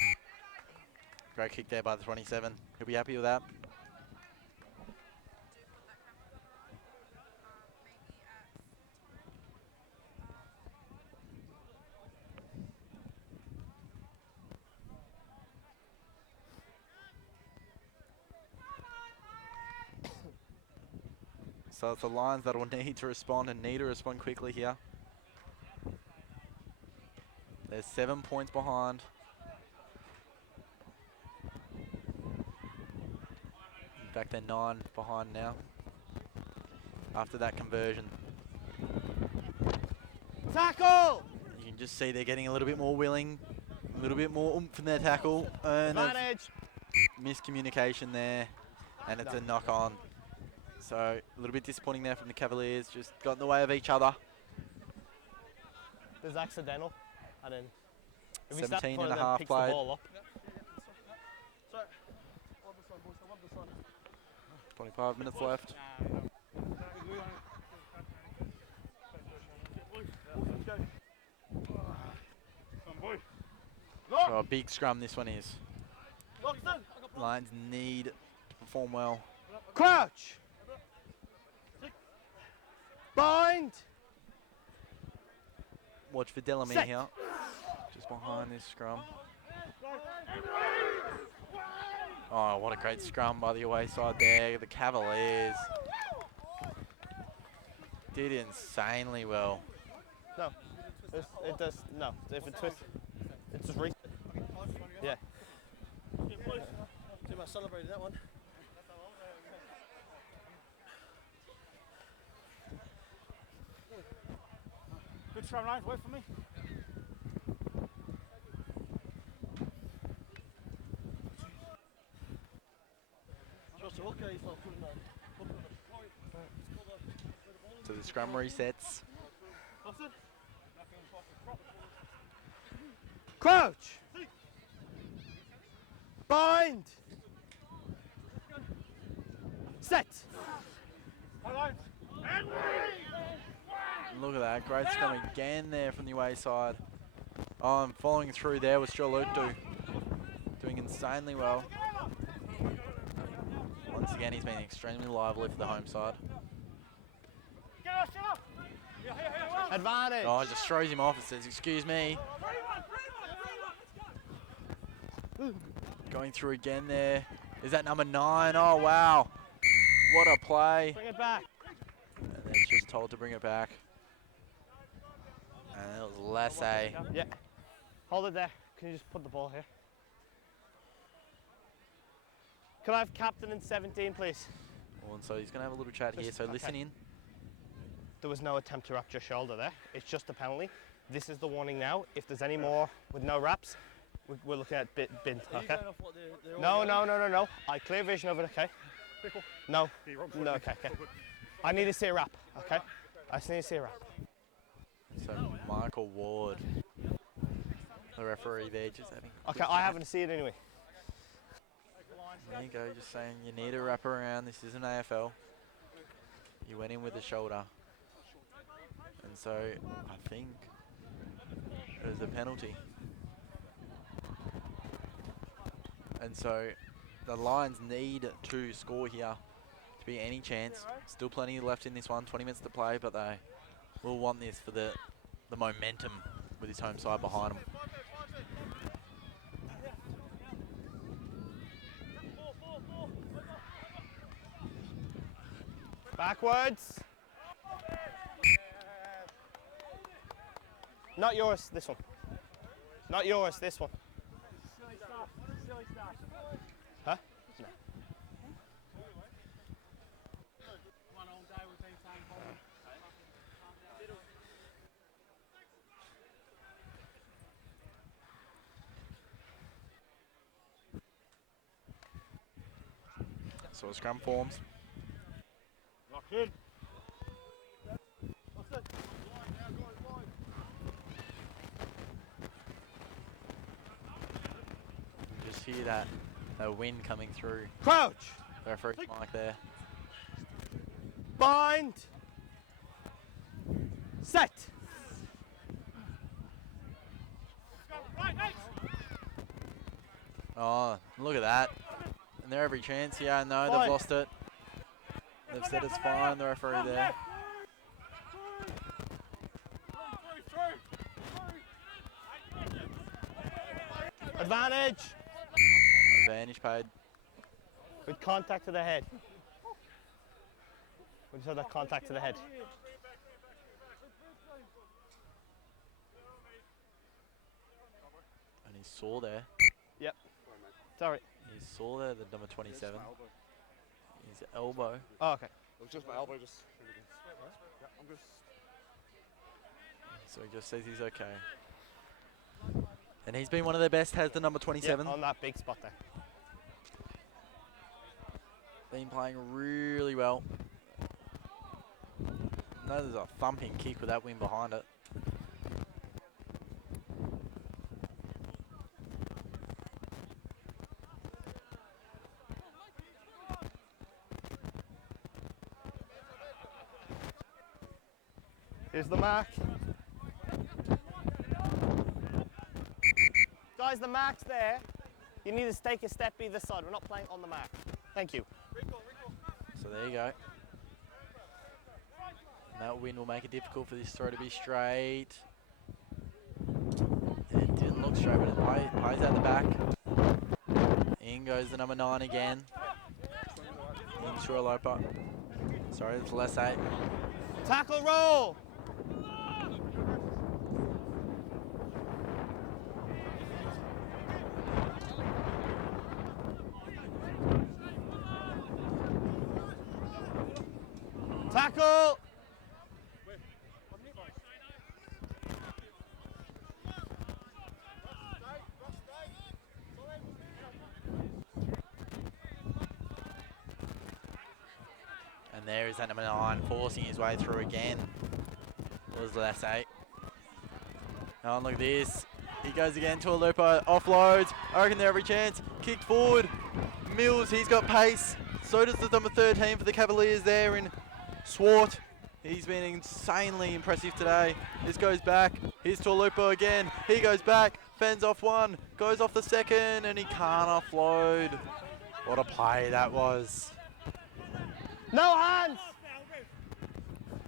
Great kick there by the 27. He'll be happy with that. So it's the Lions that will need to respond and need to respond quickly here. They're 7 points behind. In fact, they're 9 behind now after that conversion. Tackle. You can just see they're getting a little bit more willing, a little bit more oomph in their tackle. And Advantage. miscommunication there, and it's a knock on. So a little bit disappointing there from the Cavaliers, just got in the way of each other. It was accidental. And then if 17 and a then half picks played. the ball up. 25 minutes left. So a big scrum this one is. Lions need to perform well. Crouch. Bind. Watch for Delamere Set. here, just behind this scrum. Oh, what a great scrum by the away side there. The Cavaliers did insanely well. No. It does. No. If it twists, it's just reset. Yeah. Team I celebrated that one. Good scrum lines, wait for me. So the scrum resets. Crouch. Bind. Set. Look at that, great scrum again there from the away side. Following through there was Jolutu, doing insanely well. Once again, he's been extremely lively for the home side. Advantage. Oh, just throws him off and says, excuse me. Going through again there. Is that number 9? Oh, wow. What a play. Bring it back. And then it's just told to bring it back. And it was Lassay. Yeah. Hold it there. Can you just put the ball here? Can I have captain and 17, please? Oh, and so he's going to have a little chat here, so listen in. There was no attempt to wrap your shoulder there. It's just a penalty. This is the warning now. If there's any more with no wraps, we're looking at bin. Okay? No. I clear vision of it, okay? No. No, okay. I need to see a wrap, okay? I just need to see a wrap. So Michael Ward, the referee there, just having. Okay, I haven't seen it anyway. There you go, just saying you need a wrap around. This isn't AFL. You went in with the shoulder. And so I think it was a penalty. And so the Lions need to score here to be any chance. Still plenty left in this one, 20 minutes to play, but they will want this for the momentum with his home side behind them. Backwards. Not yours, this one. Not yours, this one. Huh? No. So a scrum forms. Lock in. Just hear that wind coming through. Crouch. The referee mic there. Bind. Set. Oh, look at that. And they're every chance. Yeah, no, Fine. they've lost it. They've said it's fine, the referee there. Advantage. Advantage paid. With contact to the head. We just had that contact to the head. And he saw there. Yep. Sorry. He saw there the number 27. His elbow. Oh, okay. It was just my elbow, just. Yeah, I'm just. So he just says he's okay. And he's been one of their best, has the number 27. Yep, on that big spot there. Been playing really well. No, there's a thumping kick with that win behind it. Here's the mark. Guys, the mark's there. You need to take a step either side. We're not playing on the mark. Thank you. So there you go. And that win will make it difficult for this throw to be straight. It didn't look straight, but it plays out the back. In goes the number 9 again. In Shualopa. Sorry, it's less 8. Tackle roll. Tackle. And there is that number 9 forcing his way through again. It was less 8. Oh, look at this. He goes again to a looper, offloads. I reckon they're every chance. Kicked forward. Mills, he's got pace. So does the number 13 for the Cavaliers there in Swart. He's been insanely impressive today. This goes back. Here's Tolupo again. He goes back, fends off one, goes off the second, and he can't offload. What a play that was. No hands!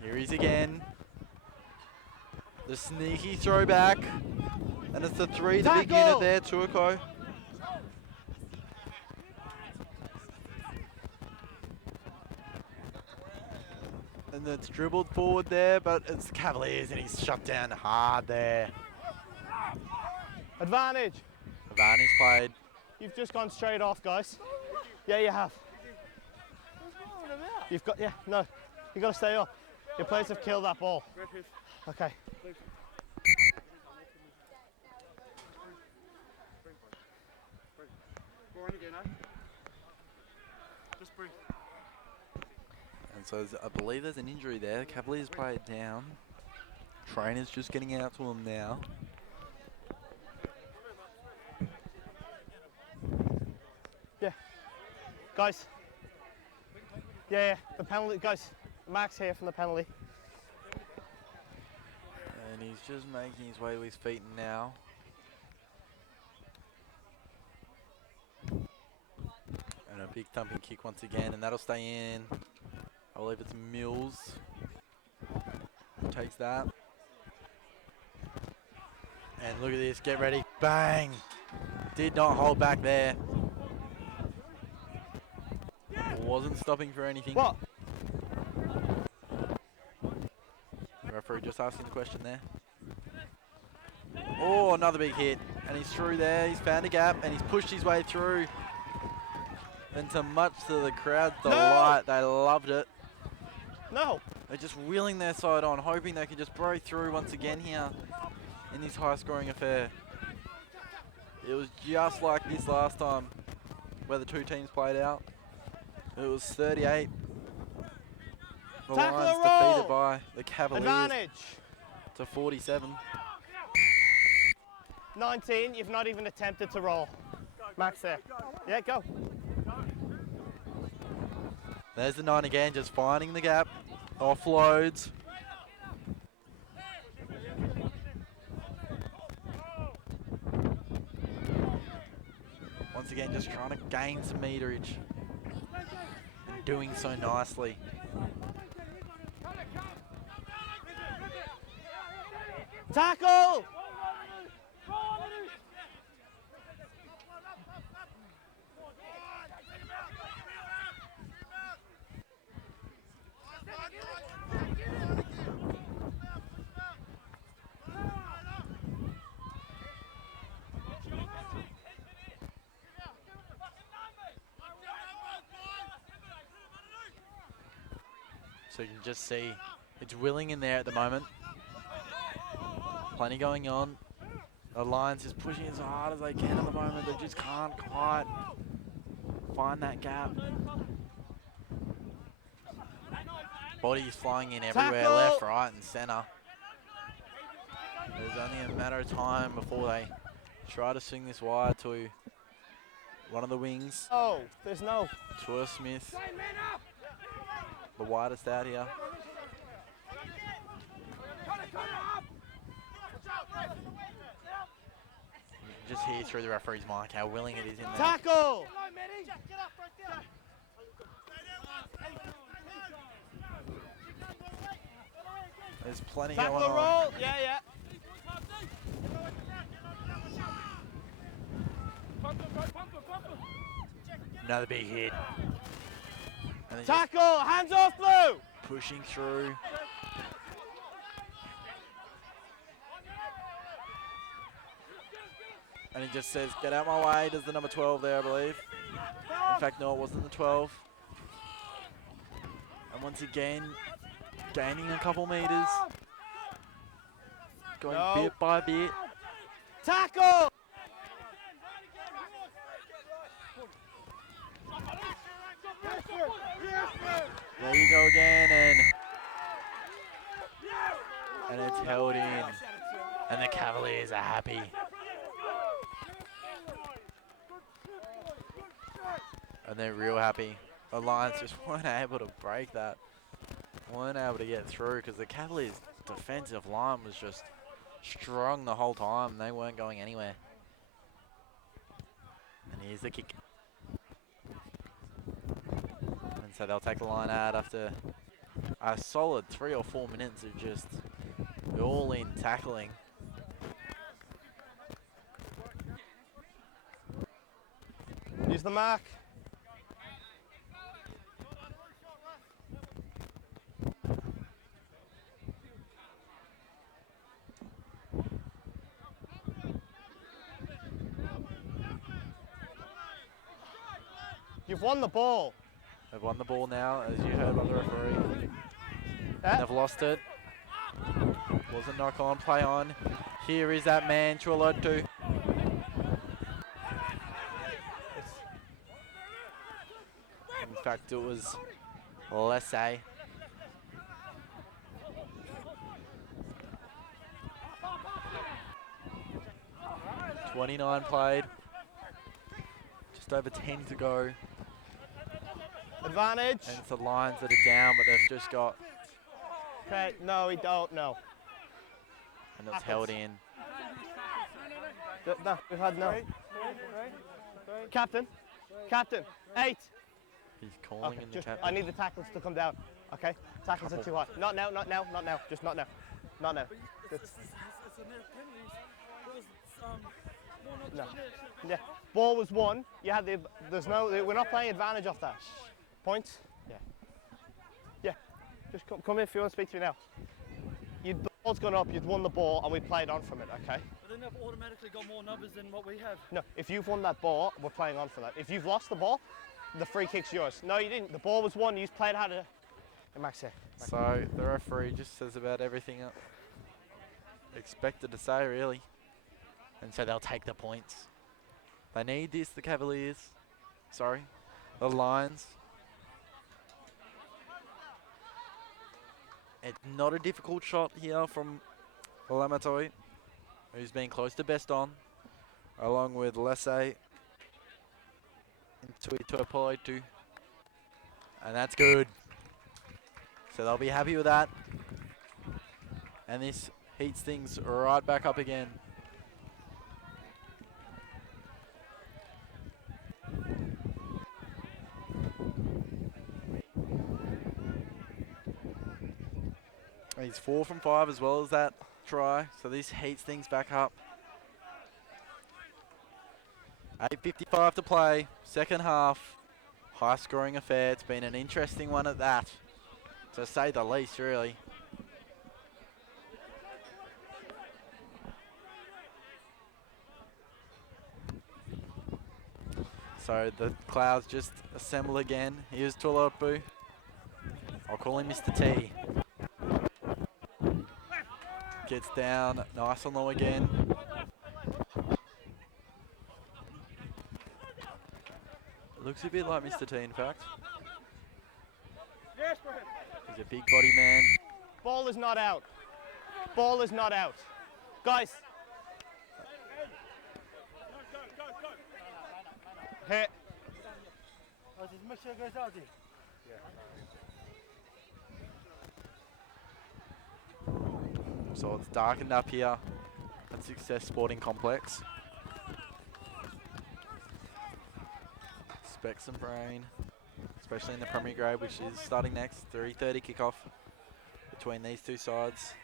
Here he's again. The sneaky throwback. And it's the three, the big unit there, Tuako. And it's dribbled forward there, but it's the Cavaliers and he's shut down hard there. Advantage. Advantage played. You've just gone straight off, guys. Yeah, you have. You've got, yeah, no. You've got to stay up. Your players have killed that ball. Okay. Just breathe. And so I believe there's an injury there. The Cavaliers play it down. Trainer's just getting out to him now. Yeah. Guys. Yeah, the penalty. Guys, Max here from the penalty. And he's just making his way with his feet now. And a big thumping kick once again, and that'll stay in. I believe it's Mills who takes that. And look at this, get ready, bang! Did not hold back there. Wasn't stopping for anything. What? The referee just asking the question there. Oh, another big hit. And he's through there, he's found a gap, and he's pushed his way through. And to much to the crowd's delight, they loved it. No. They're just wheeling their side on, hoping they can just break through once again here in this high-scoring affair. It was just like this last time, where the two teams played out. It was 38. The Tackle Lions a roll. defeated by the Cavaliers Advantage. to 47. 19, you've not even attempted to roll. Max there. Yeah, go. There's the 9 again, just finding the gap. Offloads. Once again, just trying to gain some meterage. And doing so nicely. Tackle! So you can just see it's willing in there at the moment. Plenty going on. The Lions is pushing as hard as they can at the moment. They just can't quite find that gap. Bodies flying in everywhere, Tackle! left, right, and centre. There's only a matter of time before they try to swing this wide to one of the wings. Oh, there's no. Tour Smith, the widest out here. You can just hear through the referee's mic how willing it is in there. Tackle! There's plenty Tackle going on. roll. Yeah, yeah. Another big hit. And then just Tackle! Hands off, Blue! pushing through. And he just says, get out my way. Does the number 12 there, I believe. In fact, no, it wasn't the 12. And once again, gaining a couple meters. Going No. bit by bit. Tackle! There you go again, and it's held in. And the Cavaliers are happy. And they're real happy. The Lions just weren't able to break that. weren't able to get through because the Cavaliers' defensive line was just strong the whole time. They weren't going anywhere. And here's the kick. And so they'll take the line out after a solid 3 or 4 minutes of just all in tackling. Use the mark. You've won the ball. They've won the ball now, as you heard by the referee. Yeah. They've lost it. Was a knock on, play on. Here is that man, Chualotu. In fact, it was Lesse. .29 played. Just over 10 to go. Advantage. And it's the Lions that are down, but they've just got... Okay, no, we don't, no. And it's held in. No, we've had no. Captain, Captain, 8. He's calling Okay, in the just, captain. I need the tackles to come down, okay? Tackles are too high. Not now, not now, not now, just not now. Not now. No. Yeah. Ball was won. You had the. There's no. We're not playing advantage off that. Points. Yeah. Yeah. Just come in if you want to speak to me now. The ball's gone up. You'd won the ball, and we played on from it. Okay. But then they've automatically got more numbers than what we have. No. If you've won that ball, we're playing on from that. If you've lost the ball, the free kick's yours. No, you didn't. The ball was won. You just played how to. Max here. So the referee just says about everything expected to say, really. And so they'll take the points. They need this, the Cavaliers. Sorry, the Lions. It's not a difficult shot here from Lamatoi, who's been close to best on, along with Lesse into Tuapolo too. And that's good. So they'll be happy with that. And this heats things right back up again. He's 4 from 5 as well as that try, so this heats things back up. 8:55 to play, second half. High scoring affair. It's been an interesting one at that, to say the least, really. So the clouds just assemble again. Here's Tualopu. I'll call him Mr. T. Gets down, nice and low again. Looks a bit like Mr. T, in fact. He's a big body man. Ball is not out. Ball is not out. Guys. Hit. So it's darkened up here at Success Sporting Complex. Expect some rain, especially in the Premier Grade, which is starting next. 3:30 kickoff between these two sides,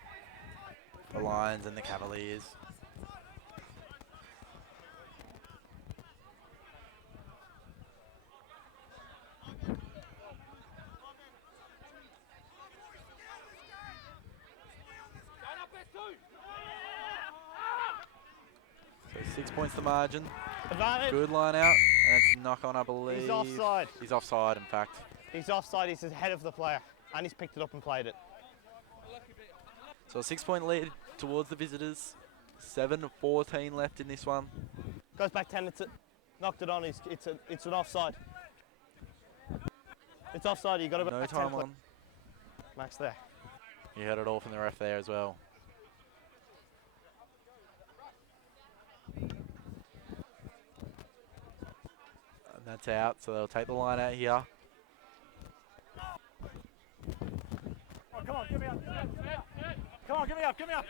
the Lions and the Cavaliers. So 6 points the margin. Advantage. Good line out, and it's a knock on, I believe. He's offside. He's offside, in fact. He's offside. He's ahead of the player, and he's picked it up and played it. So a 6 point lead towards the visitors. 7:14 left in this one. Goes back 10. Knocked it on. It's an offside. It's offside. You got to go No back 10. time on. Max there. You heard it all from the ref there as well. And that's out, so they'll take the line out here. Come on, give me up. Come on, give me up, give me up.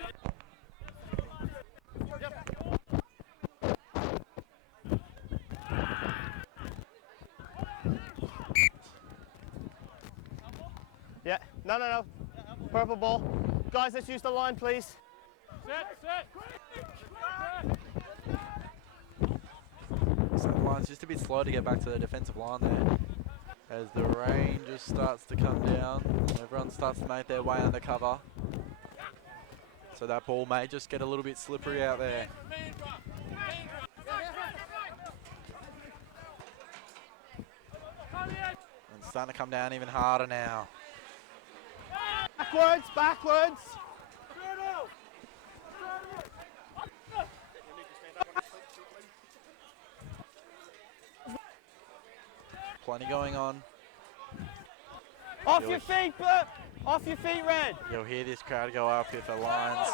Yeah, no, no, no. Purple ball. Guys, let's use the line, please. So the line's just a bit slow to get back to the defensive line there. As the rain just starts to come down, everyone starts to make their way under cover. So that ball may just get a little bit slippery out there. And it's starting to come down even harder now. Backwards, backwards. Plenty going on. Off your feet, Bert. Off your feet, Red. You'll hear this crowd go up if a Lions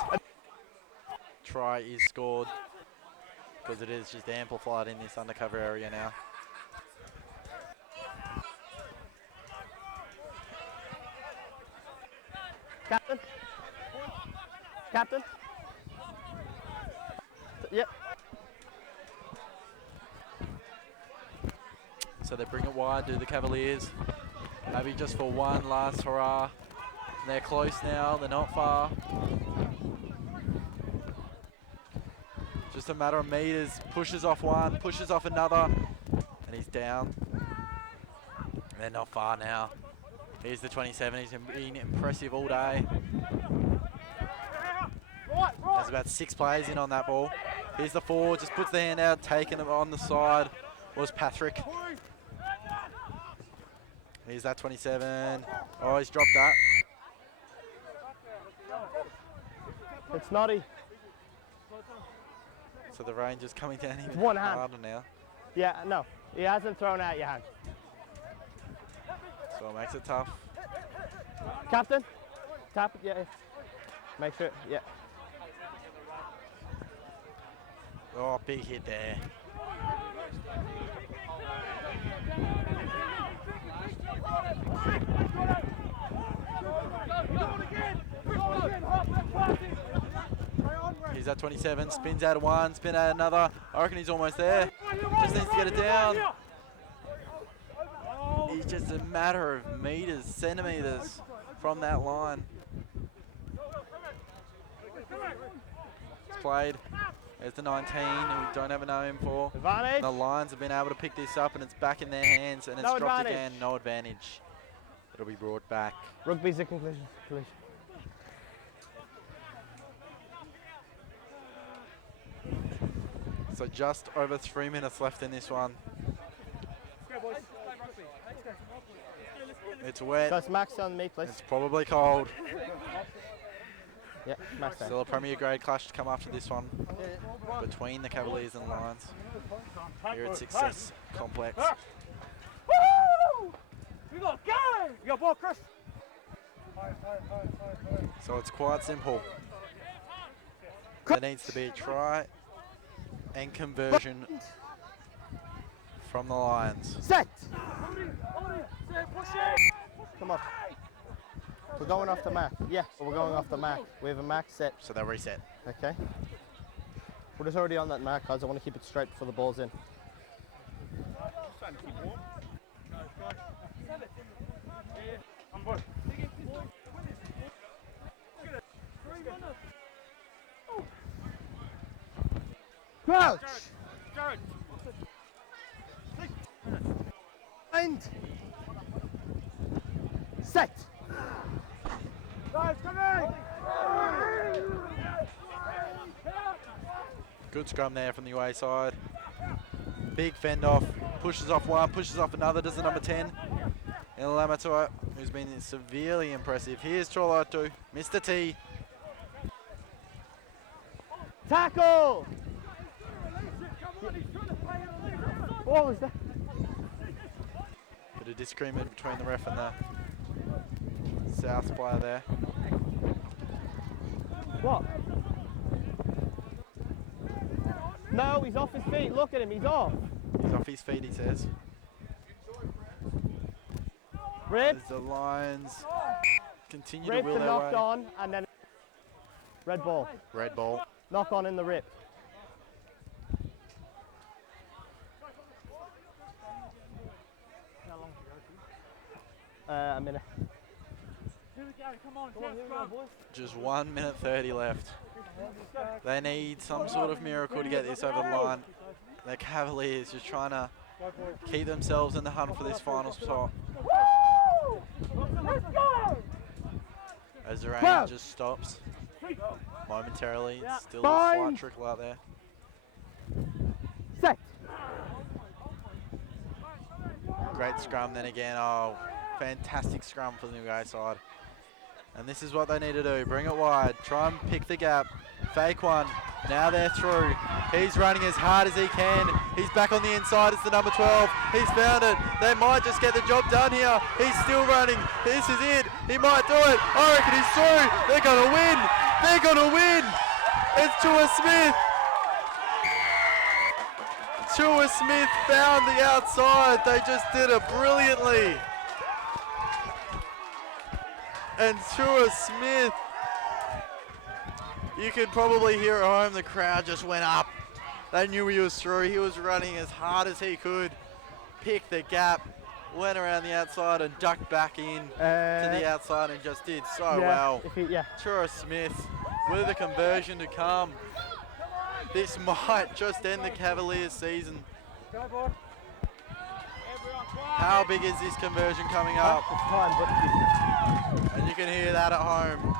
try is scored, because it is just amplified in this undercover area now. Captain. Captain. Yep. So they bring it wide to the Cavaliers. Maybe just for one last hurrah. They're close now, they're not far. Just a matter of meters. Pushes off one, pushes off another, and he's down. They're not far now. Here's the 27, he's been impressive all day. There's about 6 players in on that ball. Here's the 4, just puts the hand out, taking it on the side. Was Patrick. Here's that 27. Oh, he's dropped that. It's naughty. So the rain just coming down even One hand. harder now. Yeah, no. He hasn't thrown out your hand. So it makes it tough. Captain. Tap it, yeah. Make sure, yeah. Oh, big hit there. He's at 27, spins out of one, spin out another. I reckon he's almost there. Just needs to get it down. He's just a matter of meters, centimeters from that line. It's played. There's the 19, who we don't have a name for. Advantage. The Lions have been able to pick this up, and it's back in their hands, and it's No dropped advantage. again. No advantage. It'll be brought back. Rugby's a conclusion. So just over 3 minutes left in this one. It's wet. Guys, Max on me, please. It's probably cold. Yeah, Max down. Still a Premier Grade clash to come after this one between the Cavaliers and Lions here at Success Complex. Woo! We got a game! You got ball, Chris? So it's quite simple. There needs to be a try and conversion from the Lions. Set! Come on. We're going off the mark. Yes, we're going off the mark. We have a mark set. So they'll reset. Okay. We're just already on that mark, guys. I want to keep it straight before the ball's in. Crouch! And set! Guys, come in! Good scrum there from the away side. Big fend off. Pushes off one, pushes off another. Does the number 10. Ilamatua, who's been severely impressive. Here's Trolloto. Mr. T. Tackle! What was that? Bit of disagreement between the ref and the South player there. What? No, he's off his feet. Look at him, he's off. He's off his feet, he says. Red? There's the Lions continue to Ripped will and their knocked way. on, and then red ball. Red ball. Knock on in the rip. A minute. Here we go, come on, scrum. Just 1 minute 30 left. They need some sort of miracle to get this over the line. The Cavaliers just trying to keep themselves in the hunt for this final spot. Let's go! As the rain just stops momentarily. It's still a slight trickle out there. Set. Great scrum then again. Oh, fantastic scrum for the New Guy side. And this is what they need to do. Bring it wide. Try and pick the gap. Fake one. Now they're through. He's running as hard as he can. He's back on the inside. It's the number 12. He's found it. They might just get the job done here. He's still running. This is it. He might do it. I reckon he's through. They're going to win. They're going to win. It's Tua Smith. Tua Smith found the outside. They just did it brilliantly. And Tua Smith, you could probably hear at home, the crowd just went up. They knew he was through. He was running as hard as he could, picked the gap, went around the outside and ducked back in to the outside and just did so well. Tua Smith with a conversion to come. This might just end the Cavaliers season. How big is this conversion coming up? It's time, but And you can hear that at home.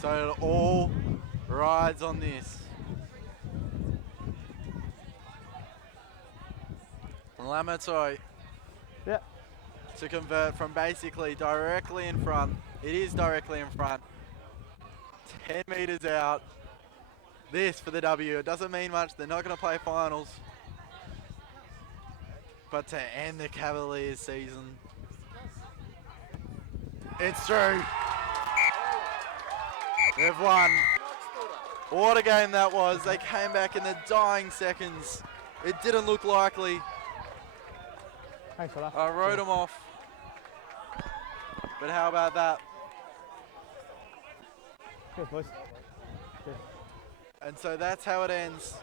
So it all rides on this. Lamato to convert from basically directly in front. It is directly in front. 10 meters out. This for the W. It doesn't mean much. They're not going to play finals. But to end the Cavaliers season, it's through. They've won. What a game that was. They came back in the dying seconds. It didn't look likely. thanks for that. I wrote them off. But how about that? Cheers, boys. And so that's how it ends.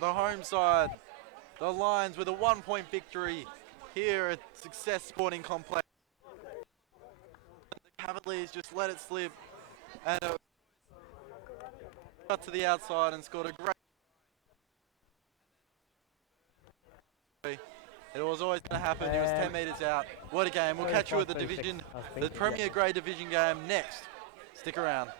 The home side, the Lions with a 1-point victory here at Success Sporting Complex. The Cavaliers just let it slip and got to the outside and scored a great. It was always going to happen. It was 10 meters out. What a game. We'll catch you at the division, the Premier Grade Division game next. Stick around.